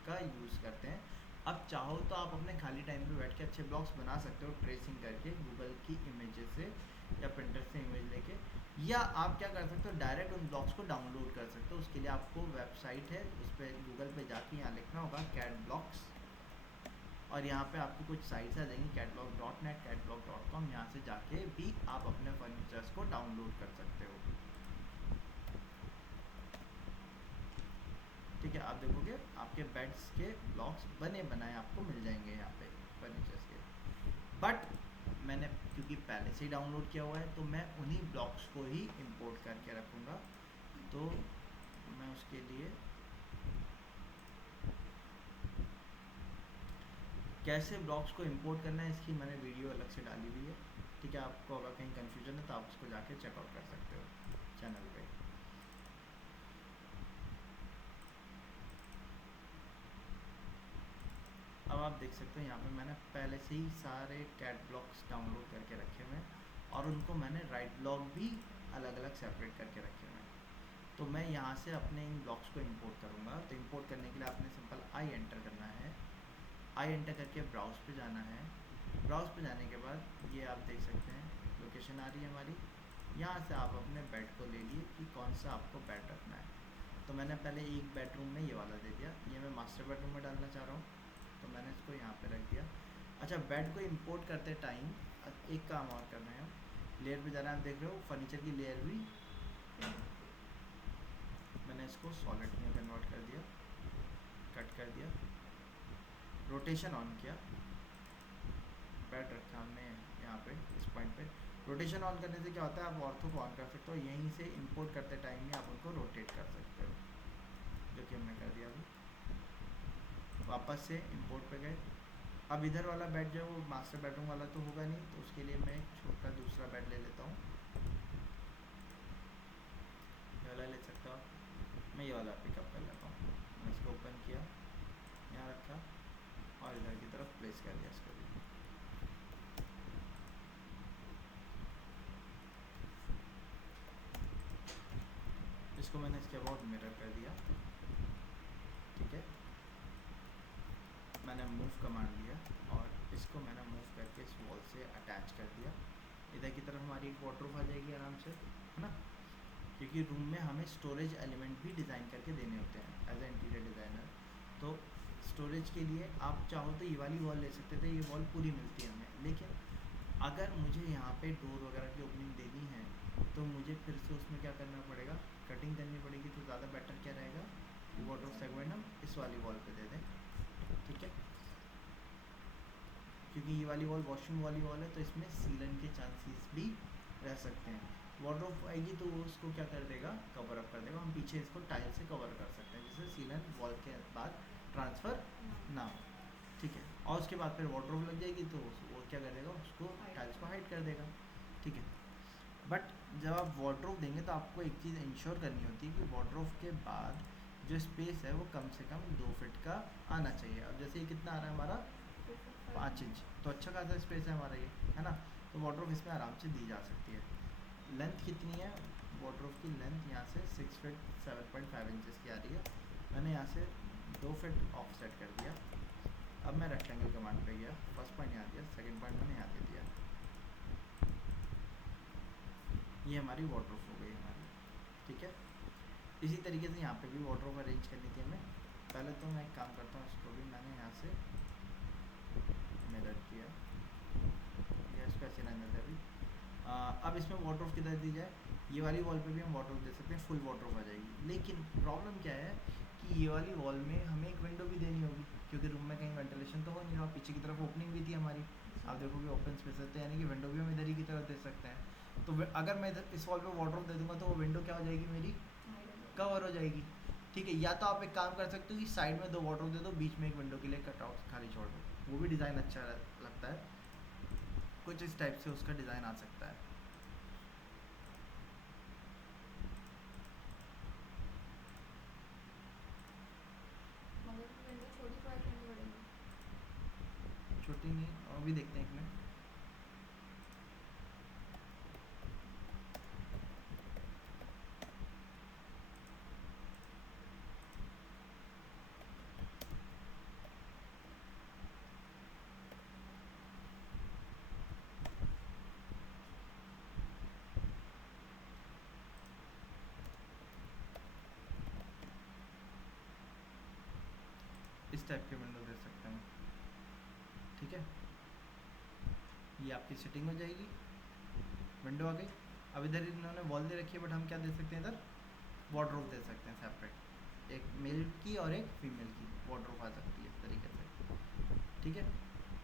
का यूज़ करते हैं। अब चाहो तो आप अपने खाली टाइम पे बैठ के अच्छे ब्लॉग्स बना सकते हो ट्रेसिंग करके गूगल की इमेजेस से या Pinterest से इमेज लेके, या आप क्या कर सकते हो डायरेक्ट उन ब्लॉग्स को डाउनलोड कर सकते हो। उसके लिए आपको वेबसाइट है, उस पर गूगल पे जाके यहाँ लिखना होगा कैट ब्लॉक्स, और यहाँ पे आपको कुछ साइट्स आ जाएंगी catblog.net, catblog.com, यहाँ से जाके भी आप अपने फर्नीचर्स को डाउनलोड कर सकते हो। ठीक है, आप देखोगे आपके बेड्स के ब्लॉक्स बने बनाए आपको मिल जाएंगे यहाँ पे फर्नीचर्स के। बट मैंने क्योंकि पहले से ही डाउनलोड किया हुआ है तो मैं उन्हीं ब्लॉक्स को ही इंपोर्ट करके रखूँगा। तो मैं उसके लिए कैसे ब्लॉक्स को इंपोर्ट करना है इसकी मैंने वीडियो अलग से डाली हुई है। ठीक है, आपको अगर कहीं कन्फ्यूजन है तो आप उसको जाके चेकआउट कर सकते हो चैनल पे। अब आप देख सकते हो यहाँ पे मैंने पहले से ही सारे कैट ब्लॉक्स डाउनलोड करके रखे हुए हैं और उनको मैंने राइट ब्लॉक भी अलग अलग सेपरेट करके रखे हुए हैं। तो मैं यहाँ से अपने इन ब्लॉक्स को इंपोर्ट करूँगा। तो इंपोर्ट करने के लिए आपने सिंपल आई एंटर करना है, आई एंटर करके ब्राउज़ पे जाना है। ब्राउज़ पे जाने के बाद ये आप देख सकते हैं लोकेशन आ रही है हमारी, यहाँ से आप अपने बेड को ले लिए कि कौन सा आपको बेड रखना है। तो मैंने पहले एक बेडरूम में ये वाला दे दिया, ये मैं मास्टर बेडरूम में डालना चाह रहा हूँ तो मैंने इसको यहाँ पे रख दिया। अच्छा, बेड को इंपोर्ट करते टाइम एक काम और करना है, लेयर पे जाना है, आप देख रहे हो फर्नीचर की लेयर भी मैंने इसको सॉलिड में कन्वर्ट कर दिया, कट कर दिया, रोटेशन ऑन किया, बेड रखा हमने यहाँ पे इस पॉइंट पे। रोटेशन ऑन करने से क्या होता है, आप ऑर्थो को ऑन कर सकते हो, यहीं से इंपोर्ट करते टाइम ही आप उनको रोटेट कर सकते हो, जो कि हमने कर दिया। अभी वापस से इंपोर्ट पे गए। अब इधर वाला बेड जो है वो मास्टर बेडरूम वाला तो होगा नहीं, तो उसके लिए मैं एक छोटा दूसरा बेड ले लेता हूँ, ये वाला ले सकता हूँ, मैं ये वाला पिकअप कर लेता हूँ। मैं इसको ओपन किया, यहाँ रखा और इधर की तरफ प्लेस कर दिया इसको भी। इसको मैंने इसके अबाउट मिरर कर दिया। ठीक है, मैंने मूव कमांड लिया और इसको मैंने मूव करके इस वॉल से अटैच कर दिया। इधर की तरफ हमारी एक वार्डरोब आ जाएगी आराम से, है ना, क्योंकि रूम में हमें स्टोरेज एलिमेंट भी डिज़ाइन करके देने होते हैं एज ए इंटीरियर डिज़ाइनर। तो स्टोरेज के लिए आप चाहो तो ये वाली वॉल ले सकते थे, ये वॉल पूरी मिलती है हमें, लेकिन अगर मुझे यहाँ पे डोर वगैरह की ओपनिंग देनी है तो मुझे फिर से उसमें क्या करना पड़ेगा, कटिंग करनी पड़ेगी। तो ज़्यादा बेटर क्या रहेगा, वार्डरोब सेगमेंट हम इस वाली वॉल पे दे दें। ठीक है, क्योंकि ये वाली वॉल वॉशरूम वाली वॉल है तो इसमें सीलन के चांसेस भी रह सकते हैं। वार्डरोब आएगी तो वो उसको क्या कर देगा, कवर अप कर देगा। हम पीछे इसको टाइल से कवर कर सकते हैं जिससे सीलन वॉल के बाद ट्रांसफ़र ना हो, ठीक है। और उसके बाद फिर वार्डरोब लग जाएगी तो वो क्या कर देगा, उसको टाइल्स को हाइड कर देगा, ठीक है। बट जब आप वार्डरोब देंगे तो आपको एक चीज़ इंश्योर करनी होती है कि वार्डरोब के बाद जो स्पेस है वो कम से कम 2 फीट का आना चाहिए। अब जैसे ये कितना आ रहा है हमारा 5 इंच, तो अच्छा खासा स्पेस है हमारा ये, है ना। तो वार्डरोब इसमें आराम से दी जा सकती है। लेंथ कितनी है वार्डरोब की, लेंथ यहाँ से 6 फीट 7.5 इंचज़ की आ रही है। मैंने यहाँ से 2 फीट ऑफ सेट कर दिया। अब मैं रेक्टेंगल कमांड पे गया, फर्स्ट पॉइंट यहाँ दिया, सेकंड पॉइंट मैंने यहाँ दे दिया। ये हमारी वार्डरोब हो गई हमारी, ठीक है। इसी तरीके से यहाँ पे भी वार्डरोब अरेंज करनी थी हमें। पहले तो मैं एक काम करता हूँ, इसको भी मैंने यहाँ से मिरर किया, या इसको ऐसे रहने दे अभी। अब इसमें वार्डरोब किधर दी जाए, ये वाली वॉल पे भी हम वार्डरोब दे सकते हैं, फुल वार्डरोब आ जाएगी। लेकिन प्रॉब्लम क्या है कि ये वाली वॉल में हमें एक विंडो भी देनी होगी, क्योंकि रूम में कहीं वेंटिलेशन तो हो नहीं रहा। पीछे की तरफ ओपनिंग भी थी हमारी, आप देखोगे ओपन स्पेस है, तो यानी कि विंडो भी हम इधर ही की तरफ दे सकते हैं। तो अगर मैं इस वॉल पे वार्डरोब दे दूंगा तो वो विंडो क्या हो जाएगी, मेरी कवर हो जाएगी, ठीक है। या तो आप एक काम कर सकते हो कि साइड में 2 वार्डरोब दे दो, बीच में एक विंडो के लिए कटआउट खाली छोड़ दो, वो भी डिज़ाइन अच्छा लगता है। कुछ इस टाइप से उसका डिज़ाइन आ सकता है। मगर विंडो छोटी प्रोवाइड करनी पड़ेगी। छोटी नहीं, और भी देखते हैं एक मिनट। इस टाइप के विंडो दे सकते हैं, ठीक है। ये आपकी सेटिंग हो जाएगी, विंडो आ गई। अब इधर इन्होंने वॉल दे रखी है, बट हम क्या दे सकते हैं, इधर वार्डरोब दे सकते हैं सेपरेट, एक मेल की और एक फीमेल की वार्डरोब आ सकती है इस तरीके से, ठीक है।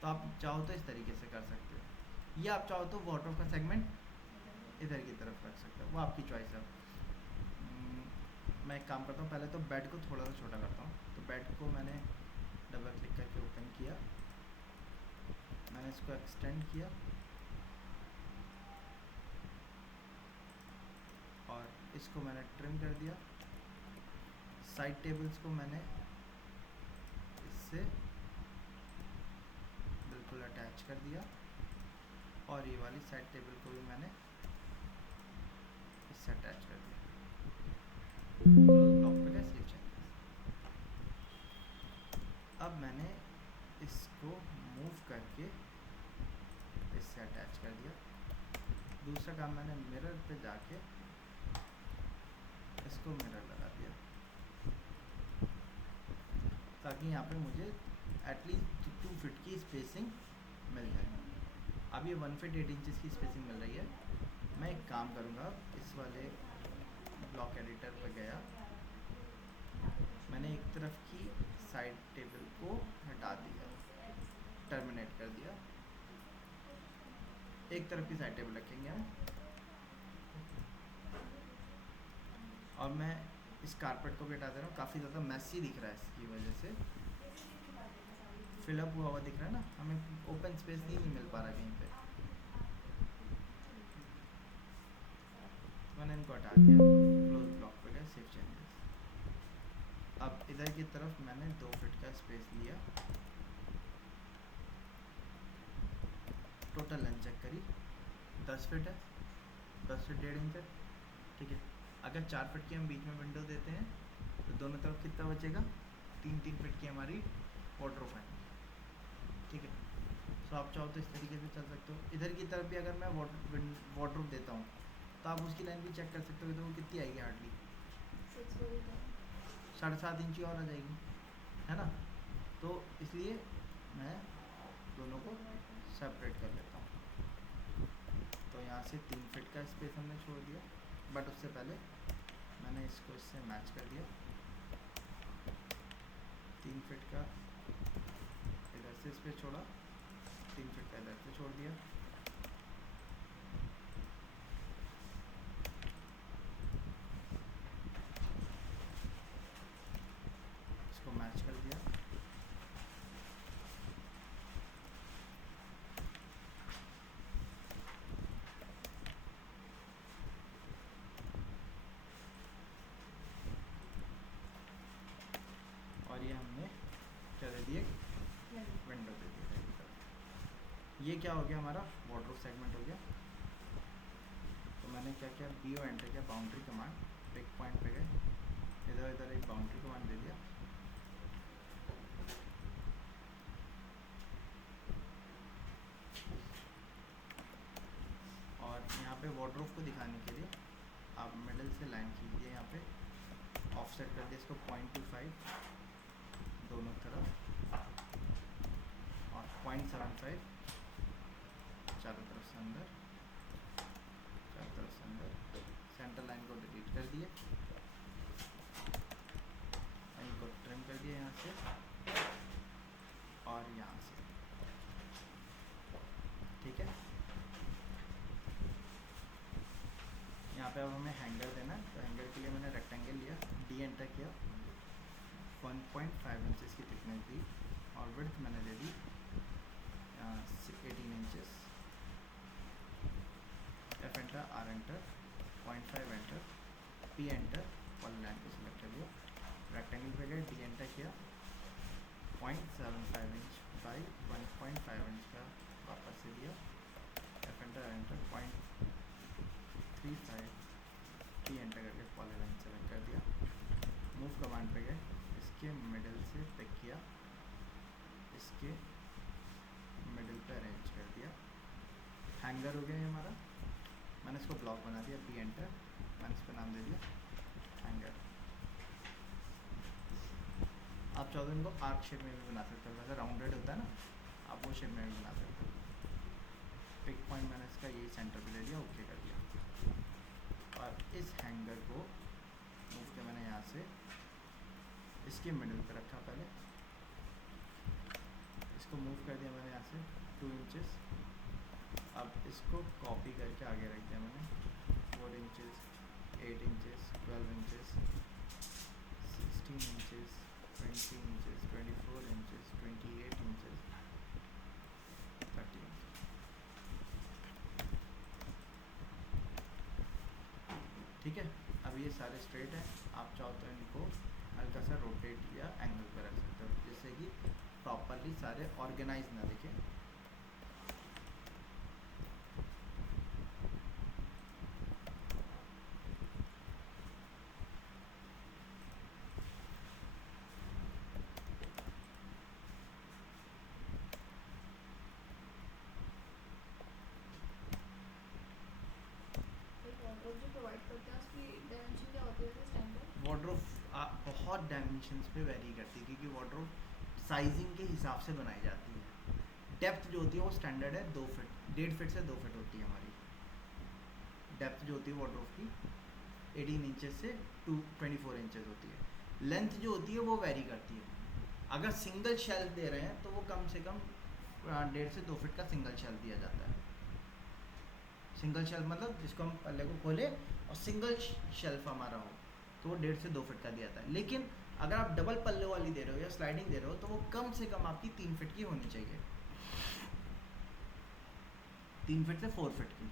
तो आप चाहो तो इस तरीके से कर सकते हो, या आप चाहो तो वार्डरोब का सेगमेंट इधर की तरफ रख सकते हो, वो आपकी चॉइस है। मैं एक काम करता हूँ, पहले तो बेड को थोड़ा सा छोटा करता हूँ। तो बेड को मैंने डबल क्लिक करके ओपन किया, मैंने इसको एक्सटेंड किया और इसको मैंने ट्रिम कर दिया। साइड टेबल्स को मैंने इससे बिल्कुल अटैच कर दिया, और ये वाली साइड टेबल को भी मैंने इससे अटैच कर दिया। क्लोज ब्लॉक पे गए, सेव चेंजेस। अब मैंने इसको मूव करके इससे अटैच कर दिया। दूसरा काम मैंने मिरर पे जाके इसको मिरर लगा दिया, ताकि यहाँ पे मुझे एटलीस्ट 2 फीट की स्पेसिंग मिल जाए। अब ये 1 फीट 8 इंचज़ की स्पेसिंग मिल रही है। मैं एक काम करूँगा, इस वाले ब्लॉक एडिटर पर गया, मैंने एक तरफ की साइड टेबल को हटा दिया, टर्मिनेट कर दिया। एक तरफ की साइड टेबल रखेंगे हम, और मैं इस कारपेट को भी हटा दे रहा हूँ। काफ़ी ज़्यादा मैसी दिख रहा है, इसकी वजह से फिलअप हुआ हुआ दिख रहा है ना, हमें ओपन स्पेस नहीं मिल पा रहा कहीं पे। मैंने इनको हटा दिया, क्लोज ब्लॉक पे गए, सेव चेंजेस। अब इधर की तरफ मैंने 2 फीट का स्पेस लिया, टोटल लेंथ चेक करी, 10 फीट है, 10 फीट 1.5 इंच है, ठीक है। अगर 4 फीट की हम बीच में विंडो देते हैं तो दोनों तरफ कितना बचेगा, 3-3 फीट की हमारी वार्डरोब है, ठीक है। सो आप चाहो तो इस तरीके से चल सकते हो। इधर की तरफ भी अगर मैं वार्डरोब देता हूँ तो आप उसकी लाइन भी चेक कर सकते हो, तो वो कितनी आएगी, हार्डली 7.5 इंच और आ जाएगी, है ना। तो इसलिए मैं दोनों को सेपरेट कर लेता हूँ। तो यहाँ से 3 फीट का स्पेस हमने छोड़ दिया, बट उससे पहले मैंने इसको इससे मैच कर दिया। 3 फीट का इधर से स्पेस छोड़ा, 3 फीट का इधर से छोड़ दिया। मैच कर दिया। और ये हमने क्या दे दिए, विंडो दे दिया। ये क्या हो गया हमारा वार्डरोब सेगमेंट हो गया। तो मैंने क्या किया, बी ओ एंटर किया, बाउंड्री कमांड, एक पॉइंट पे गए, इधर इधर एक बाउंड्री कमांड दे दिया। और यहाँ पे वार्डरोब को दिखाने के लिए आप मिडिल से लाइन खींचिए, यहाँ पे ऑफसेट कर दिया इसको 0.25 दोनों तरफ, और 0.75 चारों तरफ से अंदर, चारों तरफ से अंदर। सेंटर लाइन को डिलीट कर दिए, इनको ट्रिम कर दिया यहाँ से और यहाँ से, ठीक है। यहाँ पे अब हमें हैंगर देना है, तो हैंगर के लिए मैंने रेक्टेंगल लिया, डी एंटर किया, 1.5 इंचेस की थिकनेस दी, और विड्थ मैंने दे दी 18 inches. F enter, R enter, 0.5 enter, P enter, polyline को सिलेक्ट कर लिया, रेक्टेंगल पे गए, डी एंटर किया, 0.75 इंच बाई 1.5 इंच का वापस से दिया, F enter, enter, 0.35, P enter करके पॉली लाइन सेलेक्ट कर दिया, मूव कमांड पे गए, इसके मिडिल से पिक किया, इसके मिडिल पे अरेंज कर दिया। हैंगर हो गया ये हमारा, मैंने इसको ब्लॉक बना दिया, पी एंटर, मैंने इसको नाम दे दिया हैंगर। आप चाहो तो इनको आर्क शेप में भी बना सकते हो, वैसे राउंडेड होता है ना, आप वो शेप में भी बना सकते हो। पिक पॉइंट मैंने इसका यही सेंटर पे ले लिया, ओके कर दिया, और इस हैंगर को मूव किया मैंने यहाँ से, इसके मिडिल पे रखा पहले, इसको मूव कर दिया मैंने यहाँ से 2 इंचेस, अब इसको कॉपी करके आगे रख दिया मैंने 4 inches, 8 inches, 12 inches, 16 inches, 20 inches, 24 inches, 28 inches, 30 inches, ठीक है। अब ये सारे स्ट्रेट हैं, आप चाहो तो इनको हल्का सा रोटेट या एंगल पर रख सकते हो, जिससे कि प्रॉपरली सारे ऑर्गेनाइज ना दिखे। वार्डरोब जो प्रोवाइड करते हैं उसकी डायमेंशन क्या होती है वैसे स्टैंडर्ड? वार्डरोब बहुत डायमेंशंस पे वेरी करती है, क्योंकि वार्डरोब साइजिंग के हिसाब से बनाई जाती है। डेप्थ जो होती है वो स्टैंडर्ड है 2 फीट, 1.5 फीट से 2 फीट होती है हमारी डेप्थ जो होती है वार्डरोब की, 18 इंचेस से 24 इंचेस होती है। लेंथ जो होती है वो वेरी करती है, अगर सिंगल शेल्फ दे रहे हैं तो वो कम से कम 1.5 से 2 फीट का सिंगल शेल्फ दिया जाता है। सिंगल शेल्फ मतलब जिसको हम पल्ले को खोले और सिंगल शेल्फ हमारा हो, तो वो 1.5 से 2 फीट का दिया जाता है। लेकिन अगर आप डबल पल्ले वाली दे रहे हो या स्लाइडिंग दे रहे हो, तो वो कम से कम आपकी 3 फीट की होनी चाहिए, 3 फीट से 4 फीट की,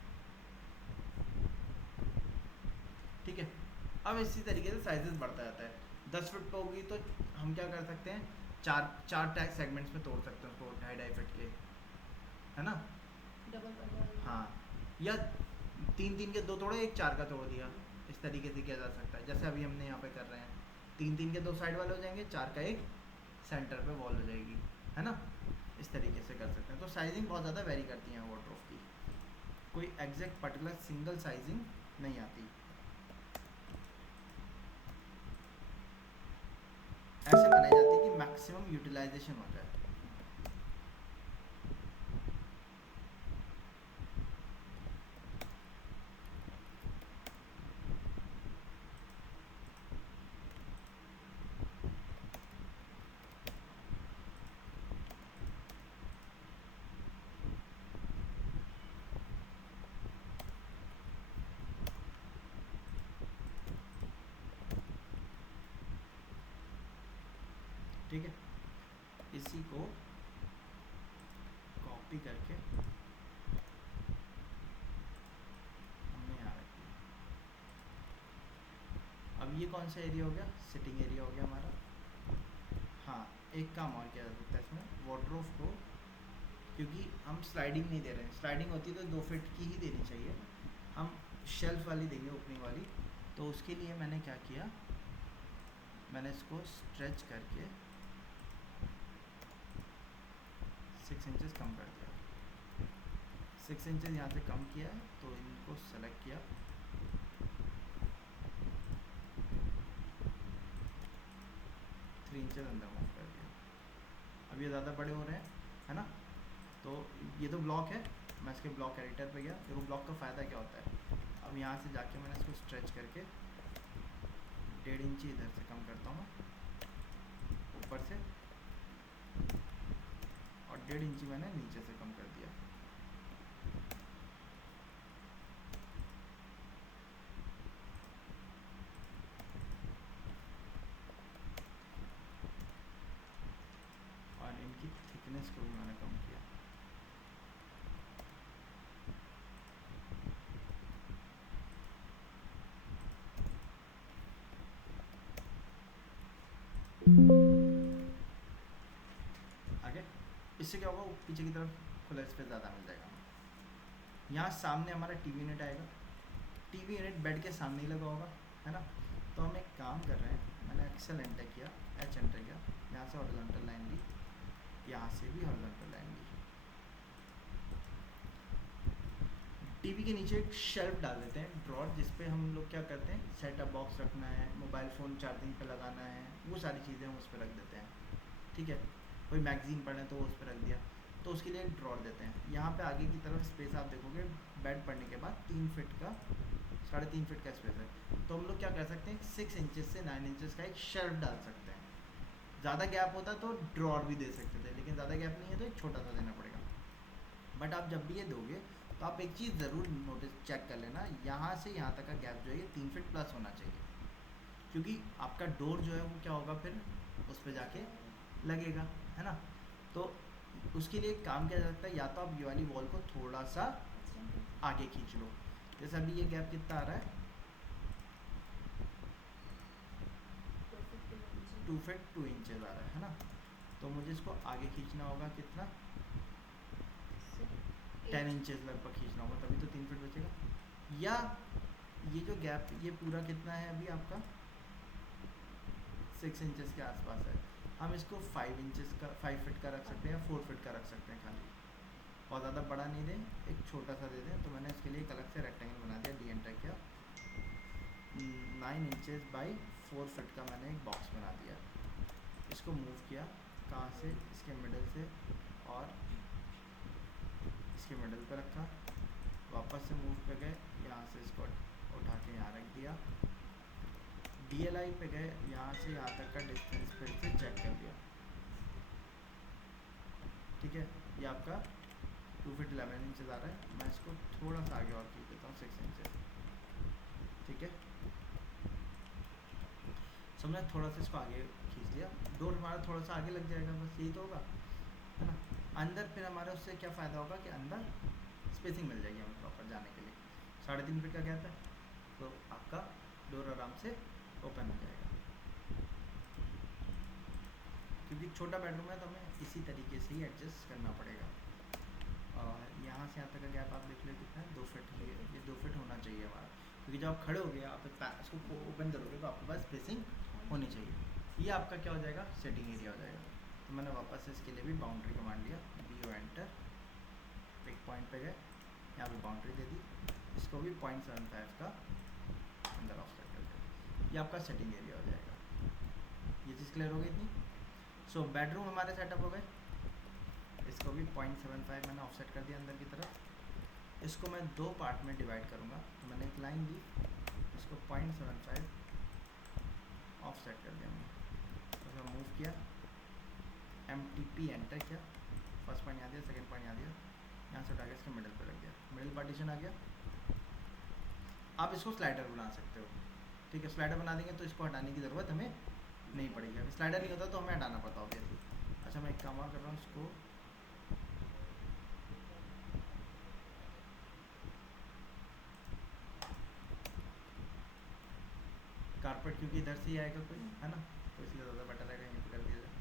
ठीक है। अब इसी तरीके से साइजेस बढ़ता जाता है। 10 फीट पे होगी तो हम क्या कर सकते हैं, चार टैग सेगमेंट्स में तोड़ सकते हैं उसको, 2.5 फीट के, है ना। डबल पल्ला। हाँ, या 3 के 2 तोड़े, एक 4 का तोड़ दिया, इस तरीके से किया जा सकता है, जैसे अभी हमने यहाँ पे कर रहे हैं। 3 के 2 साइड वाले हो जाएंगे, 4 का एक सेंटर पे वॉल हो जाएगी, है ना। इस तरीके से कर सकते हैं। तो साइजिंग बहुत ज़्यादा वेरी करती है वार्डरोब की, कोई एग्जैक्ट पर्टिकुलर सिंगल साइजिंग नहीं आती। ऐसे बनाई जाती है कि मैक्सिमम यूटिलाइजेशन हो जाए। ठीक है, इसी को कॉपी करके हमने यहाँ रख दिया। अब ये कौन सा एरिया हो गया, सिटिंग एरिया हो गया हमारा। हाँ, एक काम और किया जा सकता है इसमें, वार्डरोब को, क्योंकि हम स्लाइडिंग नहीं दे रहे हैं, स्लाइडिंग होती तो 2 फीट की ही देनी चाहिए, हम शेल्फ वाली देंगे, ओपनिंग वाली। तो उसके लिए मैंने क्या किया, मैंने इसको स्ट्रेच करके 6 इंचेस कम कर दिया। 6 इंचेस यहाँ से कम किया है, तो इनको सेलेक्ट किया, इंचेस अंदर मूव कर दिया। अब ये ज़्यादा बड़े हो रहे हैं, है ना। तो ये तो ब्लॉक है, मैं इसके ब्लॉक एडिटर पे गया। देखो ब्लॉक का फ़ायदा क्या होता है, अब यहाँ से जाके मैंने इसको स्ट्रेच करके 1.5 इंची इधर से कम करता हूँ ऊपर से, और 1.5 इंची मैंने नीचे से कम कर दिया। और इनकी थिकनेस को भी मैंने कम किया। आगे इससे क्या होगा, पीछे की तरफ खुला स्पेस ज़्यादा मिल जाएगा। यहाँ सामने हमारा टीवी यूनिट आएगा, टीवी यूनिट बेड के सामने ही लगा होगा, है ना। तो हम एक काम कर रहे हैं, मैंने एक्सेल एंटर किया, एच एंटर किया, यहाँ से हॉरिजॉन्टल लाइन ली, यहाँ से भी हॉरिजॉन्टल लाइन ली। टीवी के नीचे एक शेल्फ डाल देते हैं, ड्रॉर, जिस पे हम लोग क्या करते हैं, सेटअप बॉक्स रखना है, मोबाइल फ़ोन चार्जिंग पे लगाना है, वो सारी चीज़ें हम उस पर रख देते हैं। ठीक है, कोई मैगज़ीन पढ़ें तो वो उस पर रख दिया, तो उसके लिए एक ड्रॉर देते हैं। यहाँ पे आगे की तरफ स्पेस आप देखोगे, बेड पढ़ने के बाद 3 फीट का, 3.5 फीट का स्पेस है। तो हम लोग क्या कर सकते हैं, 6 इंचेस से 9 इंचेस का एक शेल्फ डाल सकते हैं। ज़्यादा गैप होता तो ड्रॉर भी दे सकते थे, लेकिन ज़्यादा गैप नहीं है तो एक छोटा सा देना पड़ेगा। बट आप जब भी ये दोगे तो आप एक चीज़ ज़रूर नोटिस चेक कर लेना, यहाँ से यहाँ तक का गैप जो है ये 3 फीट प्लस होना चाहिए, क्योंकि आपका डोर जो है वो क्या होगा, फिर उस पर जाके लगेगा, है ना। तो उसके लिए एक काम किया जा सकता है, या तो आप ये वाली वॉल को थोड़ा सा आगे खींच लो, जैसे अभी ये गैप कितना आ रहा है, 2 फीट 2 इंचेस आ रहा है ना। तो मुझे इसको आगे खींचना होगा, कितना, 10 इंचेस लगभग खींचना होगा, तभी तो 3 फीट बचेगा। या ये जो गैप, ये पूरा कितना है अभी आपका, 6 इंचेस के आसपास है, हम इसको 5 इंचेस का, 5 फीट का रख सकते हैं, या 4 फीट का रख सकते हैं खाली, और ज़्यादा बड़ा नहीं दें, एक छोटा सा दे दें। तो मैंने इसके लिए एक अलग से रेक्टेंगल बना दिया, डी एंटर किया, 9 इंचेस बाई 4 फीट का मैंने एक बॉक्स बना दिया। इसको मूव किया, कहाँ से, इसके मिडल से, और इसके मिडल पे रखा, वापस से मूव पे गए, यहाँ से इसको उठा के यहाँ रख दिया, DLI पे गए, यहाँ से यहाँ तक का डिस्टेंस फिर से चेक कर लिया। ठीक है, ये आपका 2 फीट 11 इंचेस आ रहा है। मैं इसको थोड़ा सा आगे और खींच देता हूँ, 6 इंचेस। ठीक है, समझा, थोड़ा सा इसको आगे खींच लिया, डोर हमारा थोड़ा सा आगे लग जाएगा, बस यही तो होगा, है ना। अंदर फिर हमारा उससे क्या फ़ायदा होगा कि अंदर स्पेसिंग मिल जाएगी हमें प्रॉपर जाने के लिए। 3.5 फीट का गैप है, तो आपका डोर आराम से ओपन हो जाएगा। क्योंकि छोटा बेडरूम है तो हमें इसी तरीके से ही एडजस्ट करना पड़ेगा। और यहाँ से यहाँ तक का गैप आप देख लो कितना है, 2 फीट, ये 2 फीट होना चाहिए हमारा, क्योंकि जब आप खड़े हो गए, आप इसको ओपन करोगे तो आपके पास स्पेसिंग होनी चाहिए। ये आपका क्या हो जाएगा, सेटिंग एरिया हो जाएगा। तो मैंने वापस से इसके लिए भी बाउंड्री कमांड लिया, BO एंटर, एक पॉइंट पे गए, यहाँ पे बाउंड्री दे दी, इसको भी 0.75 का अंदर ऑफसेट कर दिया। ये आपका सेटिंग एरिया हो जाएगा। ये चीज़ क्लियर हो गई इतनी। सो बेडरूम हमारे सेटअप हो गए, इसको भी 0.75 मैंने ऑफसेट कर दिया अंदर की तरफ। इसको मैं 2 पार्ट में डिवाइड करूँगा, तो मैंने एक लाइन ली, इसको 0.75 ऑफसेट कर दिया मैंने, उसका मूव किया, MTP एंटर किया, फर्स्ट पॉइंट यहाँ दिया, सेकंड पॉइंट यहाँ दिया, यहाँ से उठा के इसके मिडिल पे रख दिया, मिडिल पार्टीशन आ गया। आप इसको स्लाइडर बना सकते हो, ठीक है, स्लाइडर बना देंगे तो इसको हटाने की ज़रूरत हमें नहीं पड़ेगी। अगर स्लाइडर नहीं होता तो हमें हटाना पड़ता ऑब्वियसली। अच्छा मैं एक काम और कर रहा हूँ, इसको कारपेट क्योंकि इधर से ही आएगा कोई, है ना, तो इसलिए ज़्यादा बेटर रहेगा यहीं पर कर दिया जाए।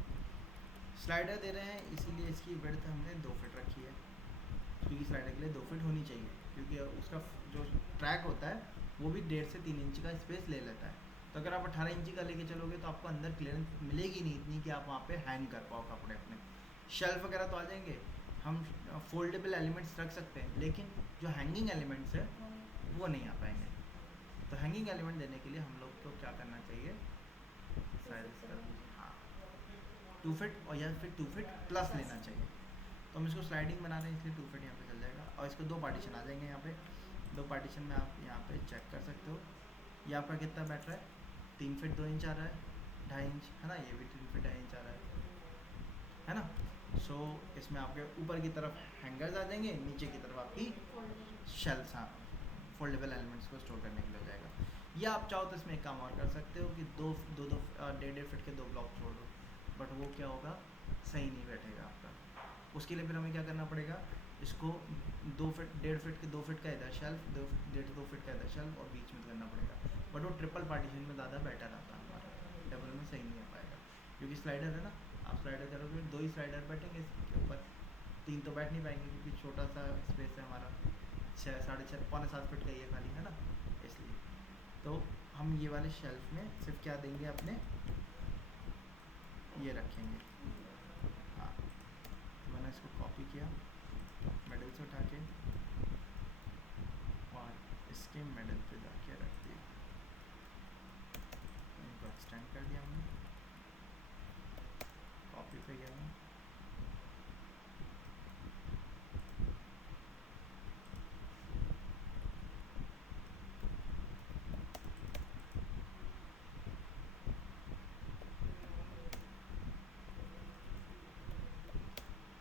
स्लाइडर दे रहे हैं इसीलिए इसकी विड्थ हमने 2 फीट रखी है, क्योंकि स्लाइडर के लिए 2 फीट होनी चाहिए, क्योंकि उसका जो ट्रैक होता है वो भी 1.5 से 3 इंच का स्पेस ले लेता है। तो अगर आप 18 इंची का लेके चलोगे तो आपको अंदर क्लियरेंस मिलेगी नहीं इतनी कि आप वहाँ पे हैंग कर पाओ कपड़े अपने। शेल्फ वगैरह तो आ जाएंगे, हम फोल्डेबल एलिमेंट्स रख सकते हैं, लेकिन जो हैंगिंग एलिमेंट्स है वो नहीं आ पाएंगे। तो हैंगिंग एलिमेंट देने के लिए हम लोग को क्या करना चाहिए, शायद इसका हाँ 2 फीट और या फिर 2 फीट प्लस लेना चाहिए। तो हम इसको स्लाइडिंग बना रहे हैं इसलिए 2 फीट यहाँ पे चल जाएगा, और इसको 2 पार्टीशन आ जाएंगे यहाँ पे। 2 पार्टीशन में आप यहाँ पे चेक कर सकते हो, ये आपका कितना बैठ रहा है, 3 फीट 2 इंच आ रहा है, 2.5 इंच है ना, ये भी 3 फीट 2.5 इंच आ रहा है ना। सो इसमें आपके ऊपर की तरफ हैंगर्स आ जाएंगे, नीचे की तरफ आपकी शेल्फ्स, हाँ फोल्डेबल एलिमेंट्स को स्टोर करने के लिए हो जाएगा। या आप चाहो तो इसमें एक काम और कर सकते हो कि 1.5 फीट के 2 ब्लॉक छोड़ दो, बट वो क्या होगा, सही नहीं बैठेगा आपका। उसके लिए फिर हमें क्या करना पड़ेगा, इसको 2 फीट 1.5 फीट के 2 फीट का इधर शेल्फ, 2 फीट का इधर शेल्फ और बीच में करना पड़ेगा। बट वो ट्रिपल पार्टीशन में ज़्यादा बेटर आता है हमारा, डबल में सही नहीं आ पाएगा, क्योंकि स्लाइडर है ना, आप स्लाइडर करोगे 2 ही स्लाइडर बैठेंगे इसके ऊपर, 3 तो बैठ नहीं पाएंगे क्योंकि छोटा सा स्पेस है हमारा, 6 6.5 पौने 7 फीट का ये खाली है ना, इसलिए। तो हम ये वाले शेल्फ में सिर्फ क्या देंगे अपने, ये रखेंगे, हाँ। तो मैंने इसको कॉपी किया मिडल से उठा के और इसके मिडल पे जाके रख दिया, इनको एक्सटेंड कर दिया हमने, कॉपी पे गया मैं,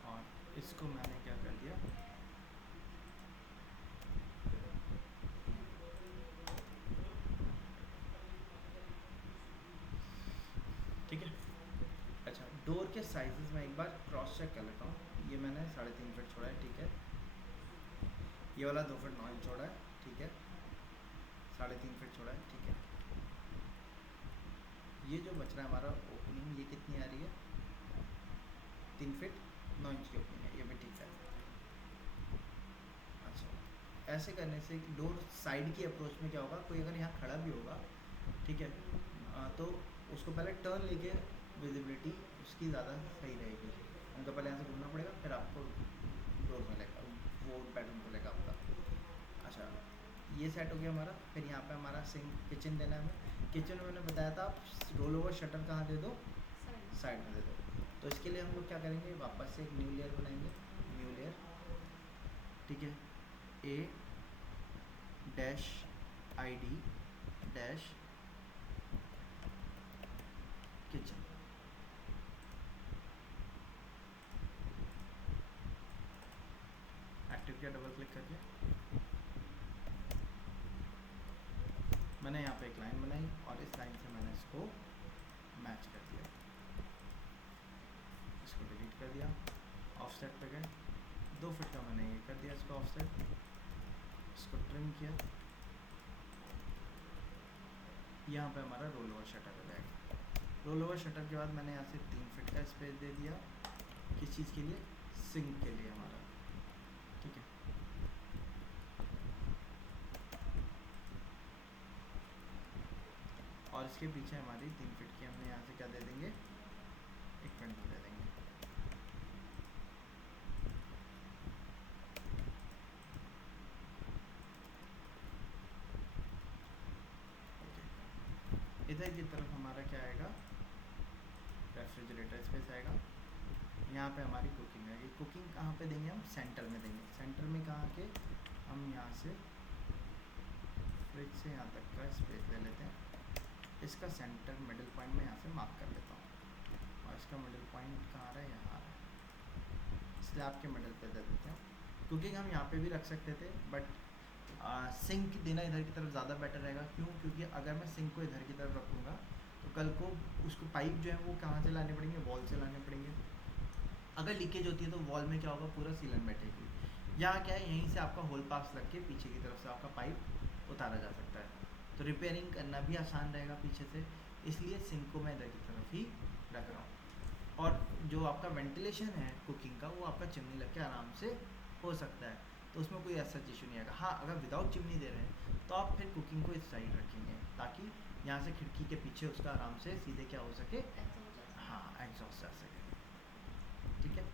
और इसको मैंने क्या कर दिया, ठीक है। अच्छा डोर के साइजेस में एक बार क्रॉस चेक कर लेता हूँ, ये मैंने 3.5 फीट छोड़ा है, ठीक है, ये वाला 2 फीट 9 इंच छोड़ा है, ठीक है, 3.5 फीट छोड़ा है, ठीक है। ये जो बच रहा है हमारा ओपनिंग, ये कितनी आ रही है, 3 फीट 9 इंच की ओपनिंग है, ये भी ठीक है। अच्छा ऐसे करने से डोर साइड की अप्रोच में क्या होगा, कोई अगर यहाँ खड़ा भी होगा, ठीक है, तो उसको पहले टर्न लेके विजिबिलिटी उसकी ज़्यादा सही रहेगी, उनको पहले यहाँ से घूमना पड़ेगा, फिर आपको डोर मिलेगा, वो पैटर्न मिलेगा आपका। अच्छा ये सेट हो गया हमारा, फिर यहाँ पे हमारा सिंक किचन देना है हमें। किचन में मैंने बताया था आप रोल ओवर शटर कहाँ दे दो, साइड में दे दो। तो इसके लिए हम लोग क्या करेंगे, वापस से एक न्यू लेयर बनाएंगे, न्यू लेयर, ठीक है, A dash I D dash kitchen, active किया डबल क्लिक करके, मैंने यहाँ पे एक लाइन बनाई और इस लाइन से मैंने इसको मैच कर दिया, इसको डिलीट कर दिया, ऑफसेट पे गए, 2 फीट का मैंने ये कर दिया इसको ऑफसेट, इसको ट्रिम किया, यहाँ पे हमारा रोल ओवर शटर हो जाएगा। रोल ओवर शटर के बाद मैंने यहाँ से 3 फीट का स्पेस दे दिया, किस चीज़ के लिए, सिंक के लिए हमारा, ठीक है। और इसके पीछे हमारी 3 फीट की हमने यहाँ से क्या दे देंगे, एक विंडो दे देंगे, इधर की तरफ हमारा क्या आएगा, रेफ्रिजरेटर स्पेस आएगा, यहाँ पे हमारी कुकिंग आएगी। कुकिंग कहाँ पे देंगे हम, सेंटर में देंगे, सेंटर में कहाँ के, हम यहाँ से फ्रिज से यहाँ तक का स्पेस ले लेते हैं, इसका सेंटर मिडिल पॉइंट में यहाँ से मार्क कर लेता हूँ, और इसका मिडिल पॉइंट कहाँ आ रहा है, यहाँ आ रहा है, स्लैब के मिडिल पे दे देते हैं। कुकिंग हम यहाँ पे भी रख सकते थे, बट सिंक देना इधर की तरफ ज़्यादा बेटर रहेगा, क्यों, क्योंकि अगर मैं सिंक को इधर की तरफ रखूँगा तो कल को उसको पाइप जो है वो कहाँ से लाने पड़ेंगे, वॉल से लाने पड़ेंगे। अगर लीकेज होती है तो वॉल में क्या होगा, पूरा सीलन बैठेगी। यहाँ क्या है, यहीं से आपका होल पास लग के पीछे की तरफ से आपका पाइप उतारा जा सकता है, तो रिपेयरिंग करना भी आसान रहेगा पीछे से, इसलिए सिंक को मैं इधर की तरफ ही रख रहा हूँ। और जो आपका वेंटिलेशन है कुकिंग का, वो आपका चिमनी लग के आराम से हो सकता है, तो उसमें कोई ऐसा इशू नहीं आएगा। हाँ, अगर विदाउट चिमनी दे रहे हैं तो आप फिर कुकिंग को इस साइड रखेंगे, ताकि यहाँ से खिड़की के पीछे उसका आराम से सीधे क्या हो सके, हाँ, एग्जॉस्ट जा सके। ठीक है,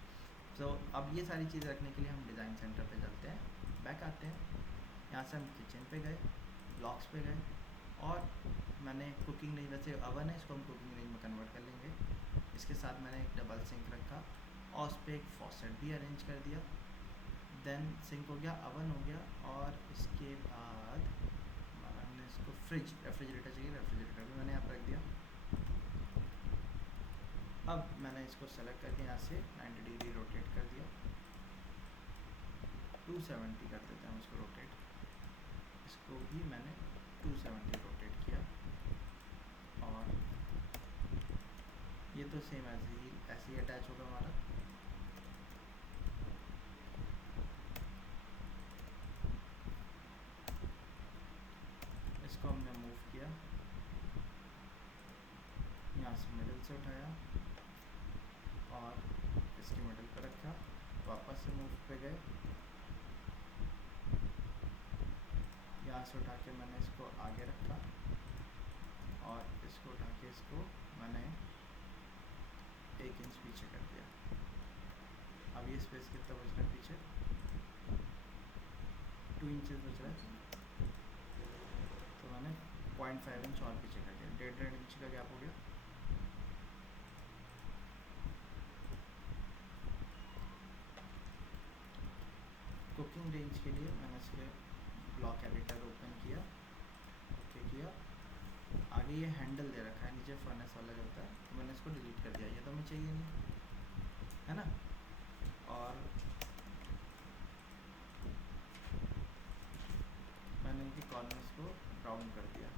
तो अब ये सारी चीज़ें रखने के लिए हम डिज़ाइन सेंटर पे चलते हैं, बैक आते हैं। यहाँ से हम किचन पे गए, ब्लॉक्स पे गए, और मैंने कुकिंग रेंज, वैसे अवन है, इसको हम कुकिंग रेंज में कन्वर्ट कर लेंगे। इसके साथ मैंने एक डबल सिंक रखा और उस पर एक फॉसेट भी अरेंज कर दिया। देन सिंक हो गया, अवन हो गया, और इसके बाद मैंने इसको रेफ्रिजरेटर चाहिए, रेफ्रिजरेटर भी मैंने यहाँ पर रख दिया। अब मैंने इसको सेलेक्ट करके यहाँ से 90 डिग्री रोटेट कर दिया, 270 कर देते हैं उसको रोटेट, इसको भी मैंने 270 रोटेट किया, और ये तो सेम ऐसे ही अटैच होगा हमारा। इसको हमने मूव किया, यहाँ से मिडिल से उठाया और इसके मिडिल पर रखा, वापस से मूव पे गए, यहाँ से उठा के मैंने इसको आगे रखा, और इसको उठा के इसको मैंने 1 इंच पीछे कर दिया। अब ये स्पेस कितना बच रहा है पीछे, 2 इंचेस बच रहा है, तो मैंने 0.5 इंच और पीछे कर दिया, 1.5 इंच का गैप हो गया। कुकिंग रेंज के लिए मैंने इसके ब्लॉक एडिटर ओपन किया, ओके किया। आगे ये हैंडल दे रखा है नीचे फर्नेस वाला जो होता है, तो मैंने इसको डिलीट कर दिया, ये तो हमें चाहिए नहीं, है ना। और मैंने इनके कॉर्नर्स को राउंड कर दिया।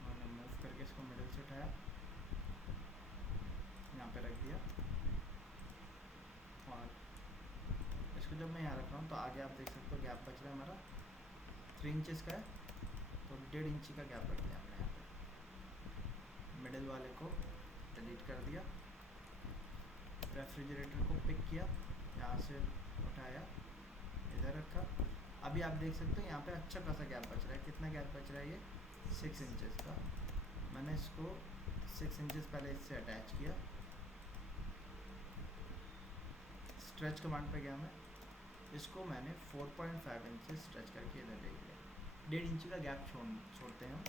मैंने मूव करके इसको मिडिल से उठाया, यहाँ पे रख दिया, और इसको जब मैं यहाँ रख रहा हूँ तो आगे आप देख सकते हो गैप बच रहा है हमारा 3 इंचेस का है, तो 1.5 इंची का गैप रख दिया हमने यहाँ पे। मिडिल वाले को डिलीट कर दिया, रेफ्रिजरेटर को पिक किया, यहाँ से उठाया, इधर रखा। अभी आप देख सकते हो यहाँ पे अच्छा खासा गैप बच रहा है, कितना गैप बच रहा है, ये 6 इंचेस का। मैंने इसको 6 इंचेस पहले इससे अटैच किया, स्ट्रेच कमांड पे गया मैं, इसको मैंने 4.5 इंचेस स्ट्रेच करके इधर ले लिया। 1.5 इंची का गैप छोड़ते हैं हम।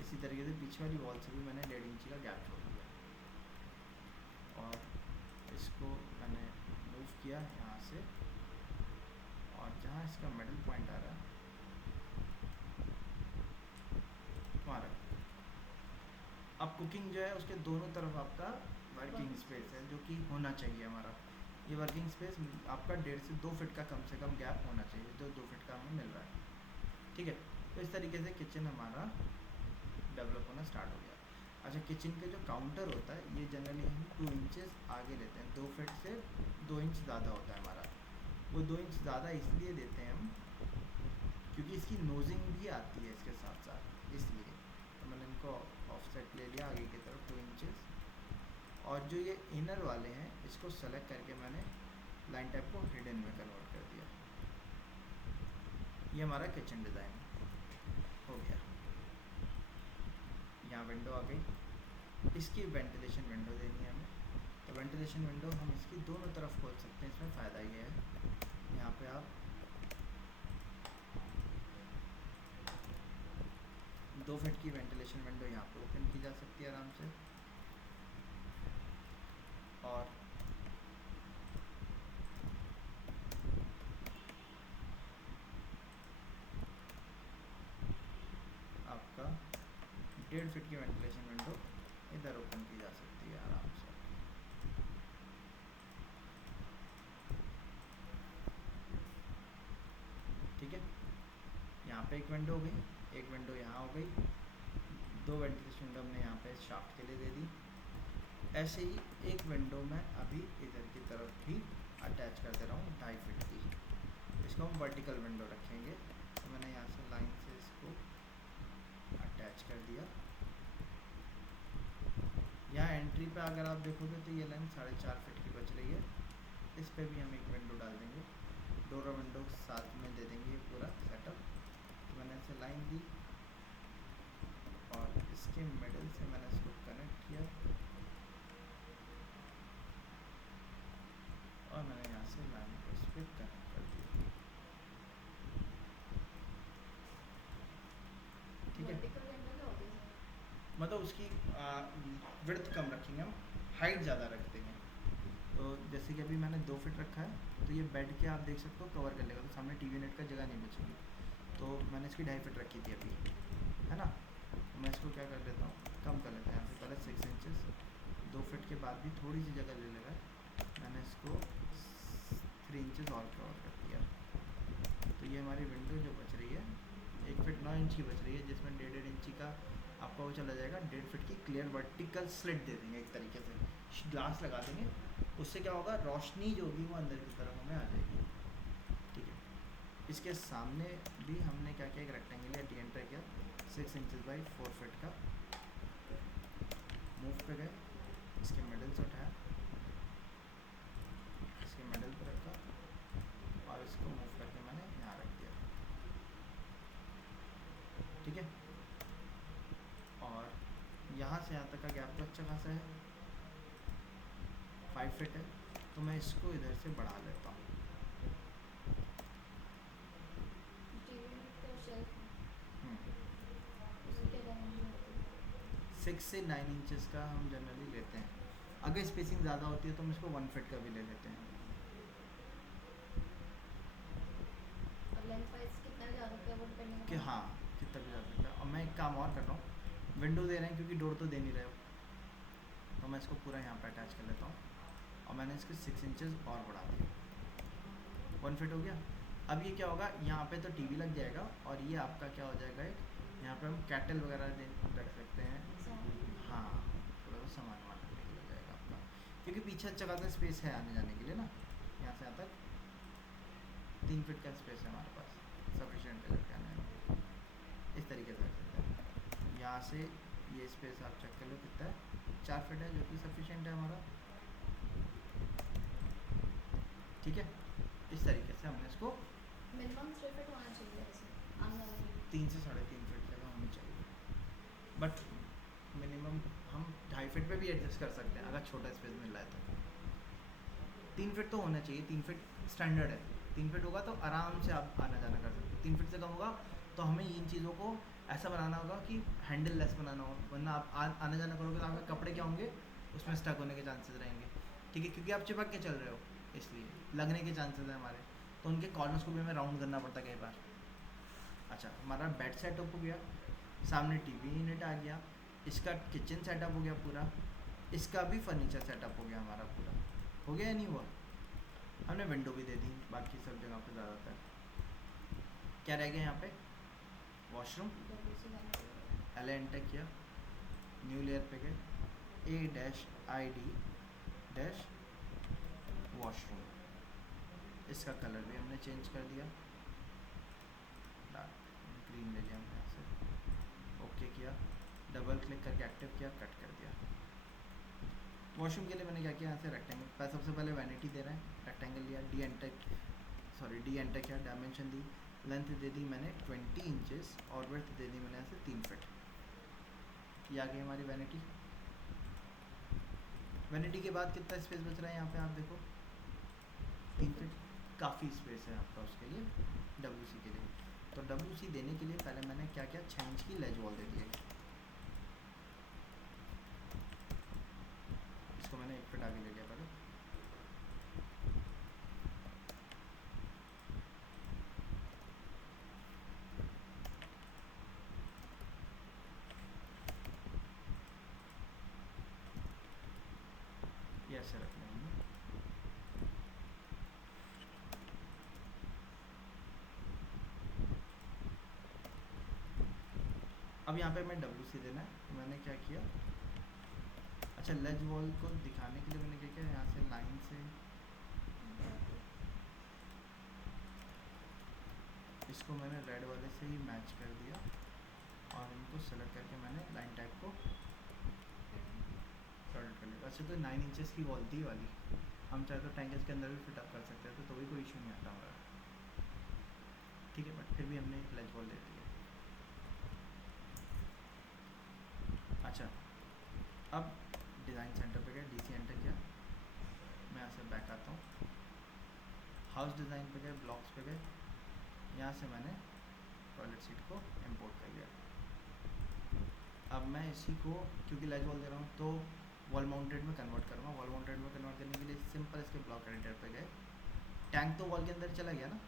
इसी तरीके से पीछे वाली वॉल से भी मैंने 1.5 इंची का गैप छोड़ दिया, और इसको मैंने मूव किया यहाँ से, और जहाँ इसका मिडिल पॉइंट आ रहा है वहाँ रख। अब कुकिंग जो है उसके दोनों तरफ आपका वर्किंग स्पेस है, जो कि होना चाहिए हमारा। ये वर्किंग स्पेस आपका 1.5 से 2 फीट का कम से कम गैप होना चाहिए, जो 2 फीट का हमें मिल रहा है। ठीक है, तो इस तरीके से किचन हमारा डेवलप होना स्टार्ट हो गया। अच्छा, किचन का जो काउंटर होता है ये जनरली हम 2 इंचेस आगे लेते हैं, 2 फीट से 2 इंच ज़्यादा होता है हमारा। वो 2 इंच ज़्यादा इसलिए देते हैं हम क्योंकि इसकी नोजिंग भी आती है इसके साथ साथ, इसलिए तो मैंने इनको ऑफसेट ले लिया आगे की तरफ 2 इंचेस। और जो ये इनर वाले हैं इसको सेलेक्ट करके मैंने लाइन टाइप को हिडन में कन्वर्ट कर दिया। ये हमारा किचन डिज़ाइन हो गया। यहाँ विंडो आ गई, इसकी वेंटिलेशन विंडो देनी है हमें, तो वेंटिलेशन विंडो हम इसकी दोनों तरफ खोल सकते हैं। इसमें फ़ायदा ये है, यहाँ पे आप 2 फीट की वेंटिलेशन विंडो यहाँ पे ओपन की जा सकती है आराम से, और 1.5 फीट की वेंटिलेशन विंडो इधर ओपन की जा सकती है आराम से। ठीक है, यहाँ पे एक विंडो हो गई, एक विंडो यहाँ हो गई, 2 वेंटिलेशन विंडो हमने यहाँ पे शाफ्ट के लिए दे दी। ऐसे ही एक विंडो मैं अभी इधर की तरफ भी अटैच कर दे रहा हूँ 2.5 फीट की, इसको हम वर्टिकल विंडो रखेंगे। तो मैंने यहाँ से लाइन से इसको अटैच कर दिया। यहाँ एंट्री पे अगर आप देखोगे तो ये लाइन 4.5 फीट की बच रही है, इस पे भी हम एक विंडो डाल देंगे, दोनों विंडो साथ में दे देंगे पूरा सेटअप। तो मैंने ऐसे लाइन दी और इसके मिडिल से मैंने इसको कनेक्ट किया और मैंने यहाँ से लाइन को इस पर कनेक्ट कर दिया। ठीक है, वर्टिकल विंडो क्या होती है सर? मतलब उसकी विड्थ कम रखेंगे हम, हाइट ज़्यादा रख देंगे। तो जैसे कि अभी मैंने 2 फीट रखा है, तो ये बेड के आप देख सकते हो कवर कर लेगा, तो सामने टीवी नेट का जगह नहीं बचेगी। तो मैंने इसकी 2.5 फीट रखी थी अभी, है ना। तो मैं इसको क्या कर लेता हूँ, कम कर लेते हैं यहाँ से पहले 6 इंचेस, 2 फीट के बाद भी थोड़ी सी जगह ले लेगा, मैंने इसको 3 इंचेस और कवर कर दिया। तो ये हमारी विंडो जो बच रही है 1 फीट 9 इंच की बच रही है, जिसमें 1.5 इंची का आपका वो चला जाएगा। 1.5 फीट की क्लियर वर्टिकल स्लिट दे देंगे एक तरीके से, ग्लास लगा देंगे, उससे क्या होगा, रोशनी जो होगी वो अंदर की तरफ हमें आ जाएगी। ठीक है, इसके सामने भी हमने क्या किया, एक रेक्टेंगल या डी एंटर किया 6 इंचेस बाई 4 फीट का, मूव पे गए, इसके मिडल से उठाया, इसके मिडल पर रखा और इसको मूव करके मैंने यहाँ रख दिया। ठीक है, और यहाँ से यहाँ तक का गैप तो अच्छा खासा है, 5 फीट है, तो मैं इसको इधर से बढ़ा लेता हूँ। टीवी यूनिट का शेल्फ उसकी क्या डायमेंशन होती है? 6 से 9 इंचेस का हम जनरली लेते हैं, अगर स्पेसिंग ज़्यादा होती है तो हम इसको 1 फीट का भी ले लेते हैं। और लेंथ वाइज कितना जा सकता है वो डिपेंडिंग कि हाँ कितना भी जा सकता है। और मैं एक काम और कर रहा हूँ, विंडो दे रहे हैं क्योंकि डोर तो दे नहीं रहे हो, तो मैं इसको पूरा यहाँ पे अटैच कर लेता हूँ और मैंने इसके 6 इंचेस और बढ़ा दिया, 1 फीट हो गया। अब ये क्या होगा, यहाँ पे तो टीवी लग जाएगा और ये आपका क्या हो जाएगा, एक यहाँ पे हम कैटल वगैरह रख सकते हैं। हाँ, थोड़ा सा सामान वामान रखने के लिए हो जाएगा आपका, क्योंकि पीछे अच्छा खासा स्पेस है आने जाने के लिए ना, यहाँ से यहाँ तक 3 फीट का स्पेस है हमारे पास, सफिशिएंट है लड़के आने में। इस तरीके से रख सकते हैं। यहाँ से ये स्पेस आप चेक कर लो कितना है, 4 फीट है, जो कि सफिशिएंट है हमारा। ठीक है, इस तरीके से हमने इसको मिनिमम 3 फीट होना चाहिए ऐसे आमने 3 से 3.5 फीट जगह होनी चाहिए, बट मिनिमम हम 2.5 फीट पे भी एडजस्ट कर सकते हैं अगर छोटा स्पेस मिल रहा है तो। 3 फीट तो होना चाहिए, 3 फीट स्टैंडर्ड है, 3 फीट होगा तो आराम से आप आना जाना कर सकते हो। 3 फीट से कम होगा तो हमें इन चीज़ों को ऐसा बनाना होगा कि हैंडल लेस बनाना हो, वरना आप आना जाना करोगे तो आपके कपड़े क्या होंगे, उसमें स्टक होने के चांसेस रहेंगे। ठीक है, क्योंकि आप चिपक के चल रहे हो इसलिए लगने के चांसेस हैं हमारे, तो उनके कॉर्नर्स को भी हमें राउंड करना पड़ता है कई बार। अच्छा, हमारा बेड सेटअप हो गया, सामने टीवी यूनिट आ गया, इसका किचन सेटअप हो गया पूरा, इसका भी फर्नीचर सेटअप हो गया हमारा पूरा। हो गया या नहीं हुआ? हमने विंडो भी दे दी, बाकी सब जगह पे ज़्यादातर क्या रह गया यहाँ पे, वॉशरूम, एल एंटर किया, न्यू लेयर पे गए, A-ID वॉशरूम, इसका कलर भी हमने चेंज कर दिया, डार्क ग्रीन ले लिया हमने यहाँ से, ओके किया, डबल क्लिक करके एक्टिव किया, कट कर दिया। वॉशरूम के लिए मैंने क्या किया, यहाँ से रेक्टेंगल, सबसे पहले वैनिटी दे रहे हैं, रेक्टेंगल लिया, डी एंटर किया, डायमेंशन दी, लेंथ दे दी मैंने 20 इंचेस और विड्थ दे दी मैंने यहाँ से 3 फीट। ये आ गई हमारी वैनिटी। वैनिटी के बाद कितना स्पेस बच रहा है यहाँ पे आप देखो, 3 फीट, काफ़ी स्पेस है आपका उसके लिए, WC के लिए। तो WC देने के लिए पहले मैंने क्या किया, 6 इंच की लेज वॉल दे दी है, इसको मैंने 1 फीट आगे ले लिया पहले। ऐसे रख लेंगे। अब यहाँ पे मैं WC देना है, तो मैंने क्या किया, अच्छा लेज वॉल को दिखाने के लिए मैंने क्या किया, यहाँ से लाइन से इसको मैंने रेड वाले से ही मैच कर दिया और इनको सेलेक्ट करके मैंने लाइन टाइप को सॉल्व कर लिया। वैसे तो 9 इंचेस की वॉल थी वाली, हम चाहे तो टैंकर्स के अंदर भी फिट अप कर सकते थे, तो भी कोई इशू नहीं आता हमारा, ठीक है, बट फिर भी हमने एक लेज वॉल ले ली है। अच्छा अब डिज़ाइन सेंटर पे गया, DC एंटर किया, मैं यहाँ से बैक आता हूँ, हाउस डिज़ाइन पे गए, ब्लॉक्स पे गए, यहाँ से मैंने टॉयलेट सीट को इंपोर्ट कर लिया। अब मैं इसी को क्योंकि लेज वॉल दे रहा हूँ तो वॉल माउंटेड में कन्वर्ट करूँगा। वॉल माउंटेड में कन्वर्ट करने के लिए सिंपल इसके ब्लॉक एडिटर पे गए, टैंक तो वॉल के अंदर चला गया ना,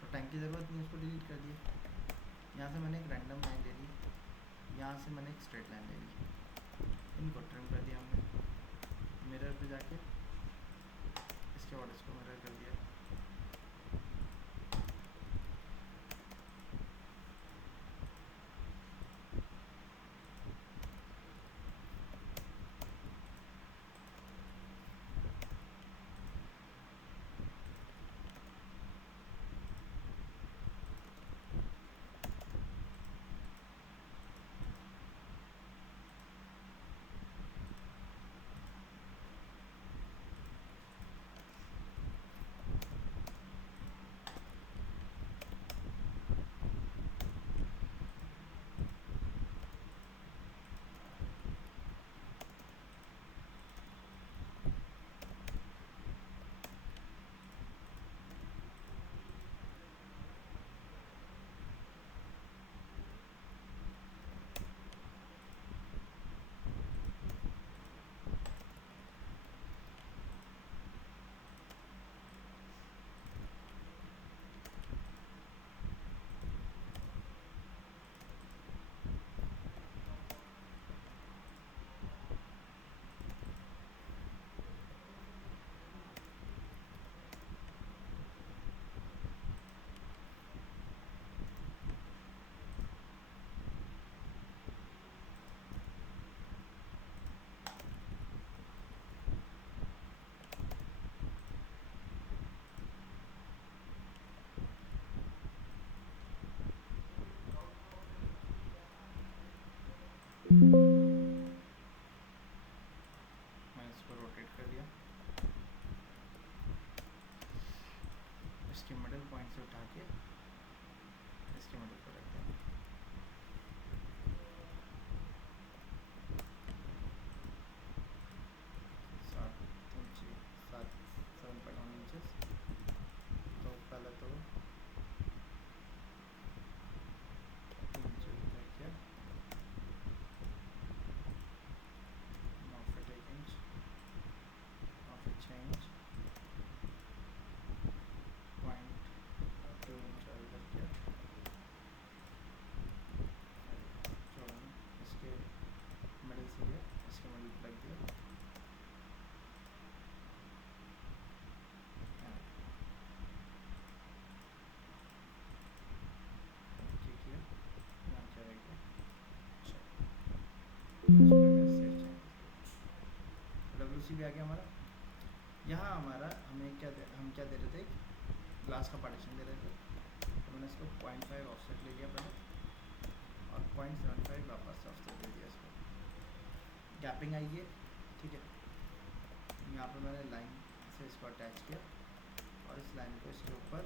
तो टैंक की ज़रूरत नहीं, उसको डिलीट कर दिया। यहाँ से मैंने एक रैंडम लाइन ले ली, यहाँ से मैंने एक स्ट्रेट लाइन ले ली, इनको ट्रिम कर दिया हमने। मिरर पे जाके इसके बाद इसको मिरर कर दिया। मैं इसको रोटेट कर दिया, इसके मिडल पॉइंट से उठा के इसके मिडल पर रख दिया। सात इंच 7.1 इंचेस, तो पहले तो 3 इंच तक किया, 9 feet 1 inch, 9 feet 6 inch, 0.2 inch अलग किया, चौड़ाई इसके मिडल से लिया, इसके मिडल पर रख दिया, ठीक है, यहाँ क्या रहेगा, WC भी आ गया हमारा। यहाँ हमारा हम क्या दे रहे थे, ग्लास का पार्टीशन दे रहे थे, तो मैंने इसको 0.5 ऑफसेट ले लिया पहले और 0.75 वापस ऑफसेट दे दिया इसको, गैपिंग आई है, ठीक है। यहाँ पे मैंने लाइन से इसको अटैच किया और इस लाइन को इसके ऊपर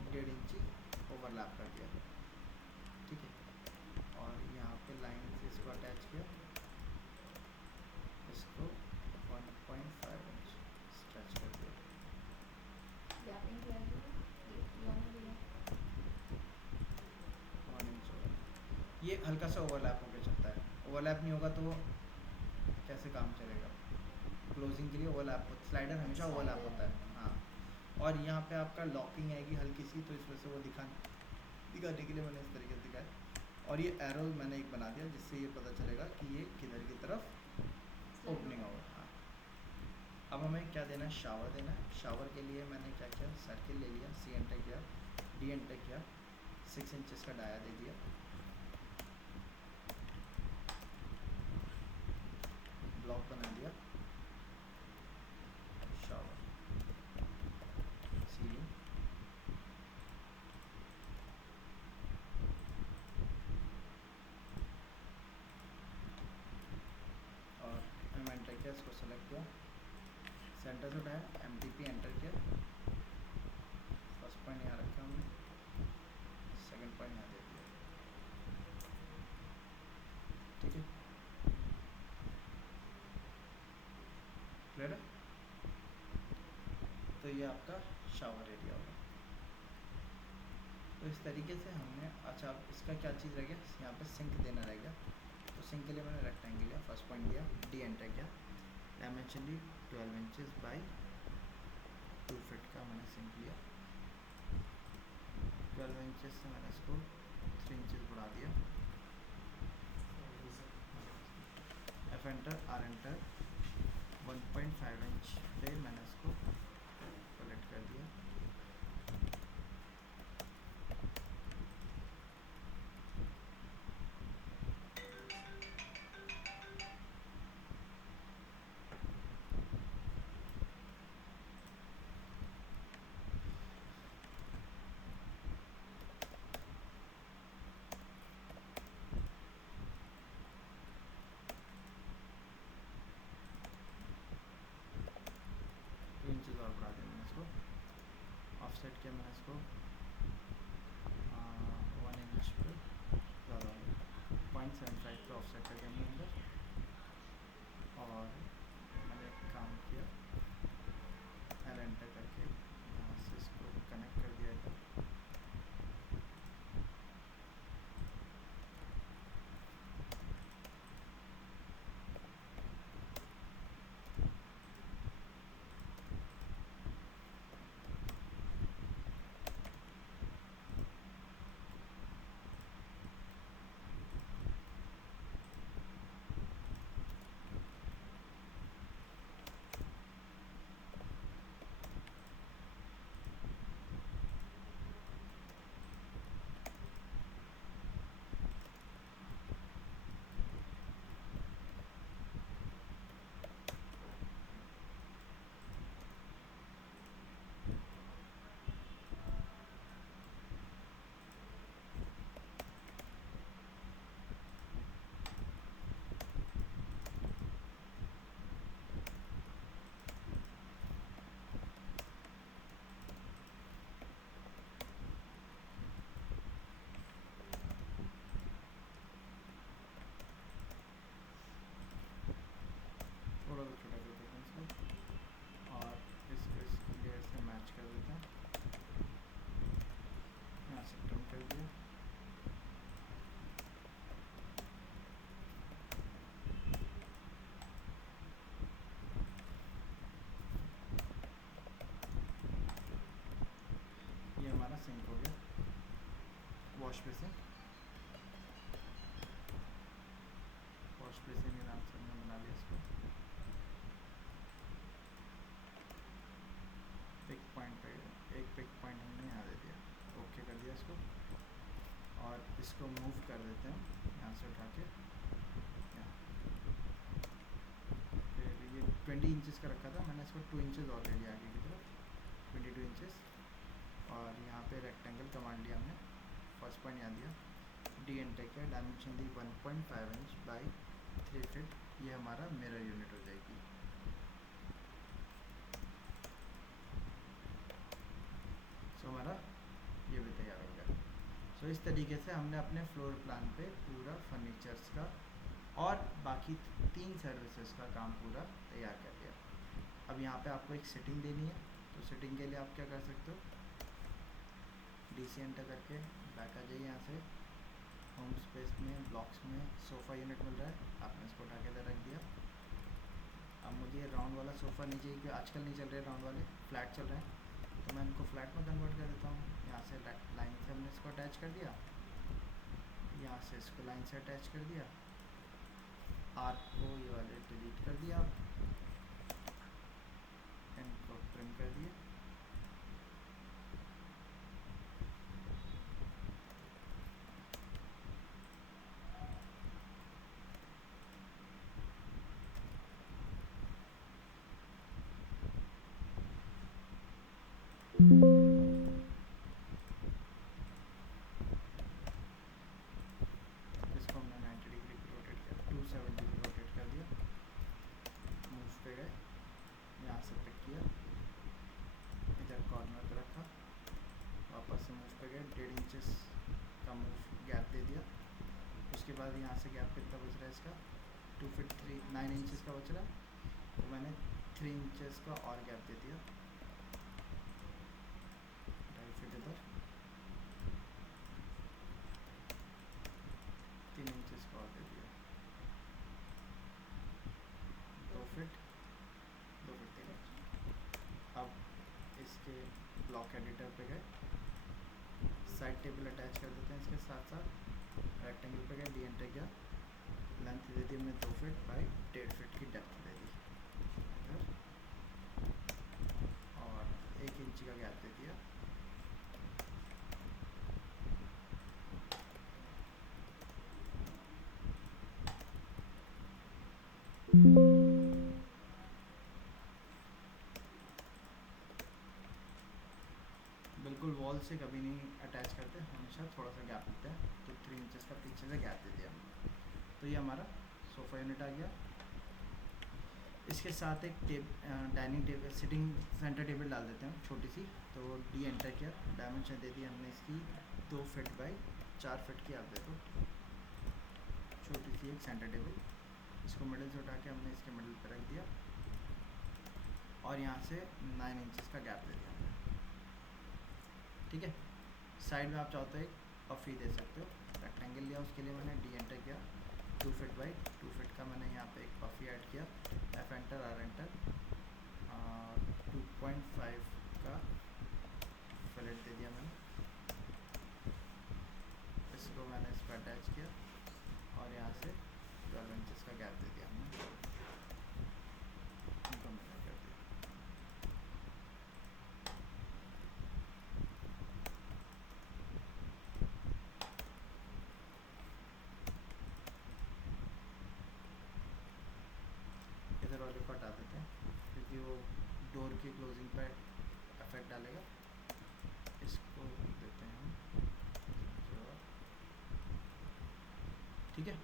1.5 इंची ओवरलैप कर दिया, ठीक है, और यहाँ पे लाइन से इसको अटैच किया, इसको 1.5 इंच स्ट्रेच कर दिया। गैपिंग क्या है? ये हल्का सा ओवरलैप होकर चलता है, ओवरलैप नहीं होगा तो कैसे काम चलेगा। क्लोजिंग के लिए ओवरलैप, स्लाइडर हमेशा ओवरलैप होता है, हाँ। और यहाँ पे आपका लॉकिंग आएगी हल्की सी, तो इस वजह से वो दिखाने के लिए मैंने इस तरीके से दिखाया। और ये एरो मैंने एक बना दिया जिससे ये पता चलेगा कि ये किधर की तरफ ओपनिंग होगा, हाँ। अब हमें देना है, शावर देना है। शावर के लिए मैंने क्या किया, सर्किल ले लिया, सी एंटर किया, डी एंटर किया, 6 इंचेस का डाया दे दिया, ब्लॉक बना दिया, शावर, सीलिंग, और एम एंटर किया, इसको सेलेक्ट किया, सेंटर से उठाया, MTP एंटर किया, फर्स्ट पॉइंट यहाँ रखा हमने, सेकंड पॉइंट यहाँ दे दिया, ठीक है, क्लियर है। तो ये आपका शावर एरिया होगा। तो इस तरीके से हमने, अच्छा अब इसका क्या चीज़ रह गया, यहाँ पे सिंक देना रह गया। तो सिंक के लिए मैंने रेक्टेंगल लिया, फर्स्ट पॉइंट दिया, डी एंटर किया, डायमेंशन ली 12 इंचेस बाई 2 फीट का मैंने सिंक लिया, 12 इंचेस से मैंने इसको 3 इंचेस बढ़ा दिया, F enter, R enter, 1.5 inch पे मैंने इसको सेलेक्ट कर दिया, इंचेस और बढ़ा दिया मैंने इसको, ऑफसेट किया मैंने इसको 1 इंच पे ज़्यादा 0.75 पे ऑफसेट कर दिया मैंने अंदर, और मैंने एक काम किया, एल एंटर करके यहाँ से इसको कनेक्ट कर दिया इधर, थोड़ा सा छोटा कर देते हैं इसको, और इसको इस लेयर से मैच कर देते हैं, यहाँ से टर्न कर दिया, ये हमारा सिंक हो गया, वॉश बेसिन, वॉश बेसिन के नाम से हमने बना लिया इसको, पिक पॉइंट पे एक पिक पॉइंट हमने यहाँ दे दिया, ओके कर दिया इसको, और इसको मूव कर देते हैं यहाँ से उठा के यहाँ, फिर ये 20 इंचेस का रखा था मैंने, इसको 2 इंचेस और ले लिया आगे की तरफ, 22 इंचेस, और यहाँ पे रेक्टेंगल कमांड लिया हमने, फर्स्ट पॉइंट यहाँ दिया, डी एंटर किया, dimension the 1.5 inch by 3 feet, ये हमारा मिरर यूनिट हो जाएगी। सो हमारा ये भी तैयार हो गया। सो इस तरीके से हमने अपने फ्लोर प्लान पे पूरा फर्नीचर्स का और बाकी 3 सर्विसेज का काम पूरा तैयार कर दिया। अब यहाँ पे आपको एक सेटिंग देनी है, तो सेटिंग के लिए आप क्या कर सकते हो, DC एंटर करके बैक आ जाइए, यहाँ से होम स्पेस में ब्लॉक्स में सोफ़ा यूनिट मिल रहा है, आपने इसको उठा के इधर रख दिया। अब मुझे राउंड वाला सोफ़ा नहीं चाहिए क्योंकि आजकल नहीं चल रहे राउंड वाले, फ्लैट चल रहे हैं, तो मैं इनको फ्लैट में कन्वर्ट कर देता हूँ। यहाँ से लाइन से हमने इसको अटैच कर दिया, यहाँ से इसको लाइन से अटैच कर दिया, आर्क को ये वाले डिलीट कर दिया, ट्रिम कर दिए। इसको हमने 90 डिग्री पे रोटेट किया, 270 पे रोटेट कर दिया। मूव पे गए, यहाँ से पिक किया, इधर कॉर्नर पे रखा, वापस से मूव पे गए, 1.5 इंचेस का मूव गैप दे दिया। उसके बाद यहाँ से गैप कितना बच रहा है इसका, 2 फीट 9 इंचेस का बच रहा है, तो मैंने 3 इंचेस का और गैप दे दिया, 2.5 फीट इधर, 3 इंचेस का और दे दिया, 2 फीट 3 इंच। अब इसके ब्लॉक एडिटर पे गए, साइड टेबल अटैच कर देते हैं इसके साथ साथ, रेक्टेंगल पे गए, डी एंटर किया, लेंथ दे दी हमने 2 फीट बाई 1.5 फीट की डेप्थ दे दी इधर, और 1 इंच का गैप दे दिया। बिल्कुल वॉल से कभी नहीं अटैच करते, हमेशा थोड़ा सा गैप देते हैं, तो 3 इंचेस का पीछे से गैप दे दिया हमने। तो ये हमारा सोफ़ा यूनिट आ गया। इसके साथ एक dining table, sitting centre table डाल देते हैं छोटी सी, तो डी एंटर किया, डायमेंशन दे दी हमने इसकी 2 फीट बाई 4 फीट की, आप देखो छोटी सी एक सेंटर टेबल। इसको मिडिल से उठा के हमने इसके मिडिल पर रख दिया, और यहाँ से 9 इंचेस का गैप दे दिया हमने, ठीक है। साइड में आप चाहो तो एक पफी दे सकते हो, रेक्टेंगल लिया, उसके लिए मैंने डी एंटर किया, 2 फीट बाई 2 फीट का मैंने यहाँ पे एक पफी ऐड किया, एफ एंटर आर एंटर, 2.5 का फिलेट दे दिया मैंने, इसको मैंने इस पर अटैच किया, और यहाँ से 12 इंचेस का गैप दे दिया हमने, इनको मैंने कर दिया। इधर वाले को हटा देते हैं क्योंकि वो डोर की क्लोजिंग पर इफेक्ट डालेगा। इसको देते हैं हम, ठीक है।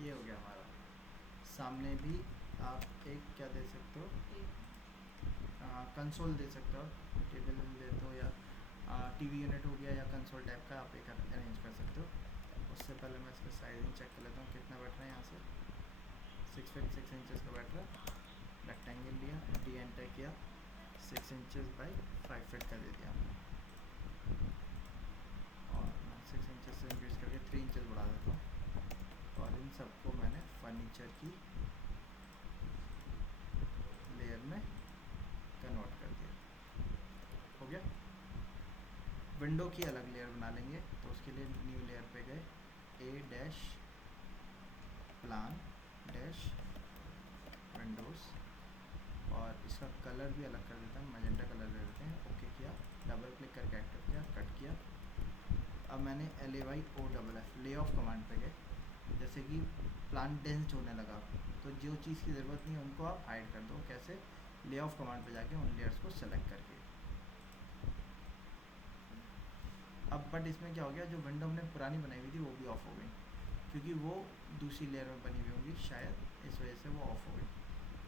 ये हो गया हमारा। सामने भी आप एक क्या दे सकते हो, कंसोल दे सकते हो, टेबल दे दो, या टीवी यूनिट हो गया, या कंसोल टाइप का आप एक अरेंज कर सकते हो। उससे पहले मैं इसका साइजिंग चेक कर लेता हूँ कितना बैठ रहा है। यहाँ से 6 फीट 6 इंचेस का बैठ रहा है, रेक्टेंगल लिया, डी एंटर किया, 6 इंचेस बाई 5 फीट का दे दिया हमने, और मैं 6 इंचेस से इंक्रीज करके 3 इंचेस बढ़ा देता हूँ, और इन सबको मैंने फर्नीचर की लेयर में कन्वर्ट कर दिया। हो गया। विंडो की अलग लेयर बना लेंगे, तो उसके लिए न्यू लेयर पे गए, ए डैश प्लान डैश विंडोज़, और इसका कलर भी अलग कर देते हैं, मैजेंटा कलर ले लेते हैं। ओके किया, डबल क्लिक करके एक्टिव किया, कट किया। अब मैंने LAYOFF ले ऑफ कमांड पे गए, जैसे कि प्लान डेंस होने लगा, तो जो चीज़ की ज़रूरत नहीं है उनको आप हाइड कर दो। कैसे, ले ऑफ कमांड पे जाके उन लेयर्स को सेलेक्ट करके। अब बट इसमें क्या हो गया, जो विंडो हमने पुरानी बनाई हुई थी वो भी ऑफ हो गई, क्योंकि वो दूसरी लेयर में बनी हुई होगी शायद, इस वजह से वो ऑफ हो गई।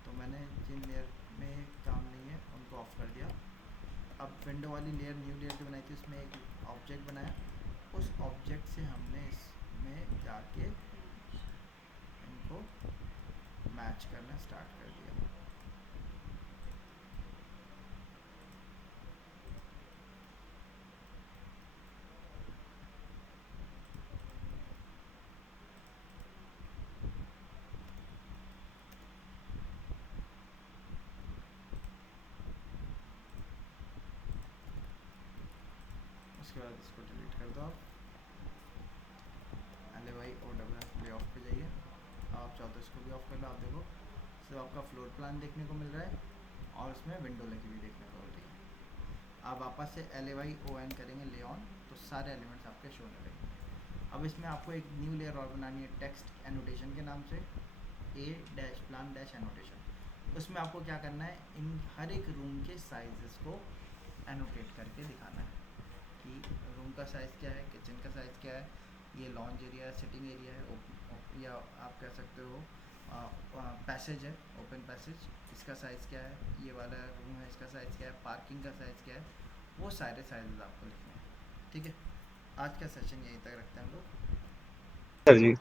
तो मैंने जिन लेयर में काम नहीं है उनको ऑफ कर दिया। अब विंडो वाली लेयर, न्यू लेयर जो बनाई थी उसमें एक ऑब्जेक्ट बनाया, उस ऑब्जेक्ट से हमने इसमें जाके इनको मैच करना स्टार्ट कर दिया। उसके बाद इसको डिलीट कर दो आप, LAYOFF ले ऑफ पे जाइए। आप चाहो तो इसको भी ऑफ कर लो। आप देखो सिर्फ आपका फ्लोर प्लान देखने को मिल रहा है, और उसमें विंडो लगी हुई देखने को मिल रही है। आप वापस से LAYON करेंगे लेऑन, तो सारे एलिमेंट्स आपके शो होने लगेंगे। अब इसमें आपको एक न्यू लेयर और बनानी है टेक्स्ट एनोटेशन के नाम से, A-plan-annotation। उसमें आपको क्या करना है, इन हर एक रूम के साइजेस को एनोटेट करके दिखाना है कि रूम का साइज़ क्या है, किचन का साइज़ क्या है, ये लॉन्ज एरिया है, सिटिंग एरिया है, या आप कह सकते हो पैसेज है, ओपन पैसेज, इसका साइज़ क्या है, ये वाला रूम है इसका साइज़ क्या है, पार्किंग का साइज़ क्या है, वो सारे साइज़ आपको लिखने हैं। ठीक है, आज का सेशन यहीं तक रखते हैं हम लोग। सर जी।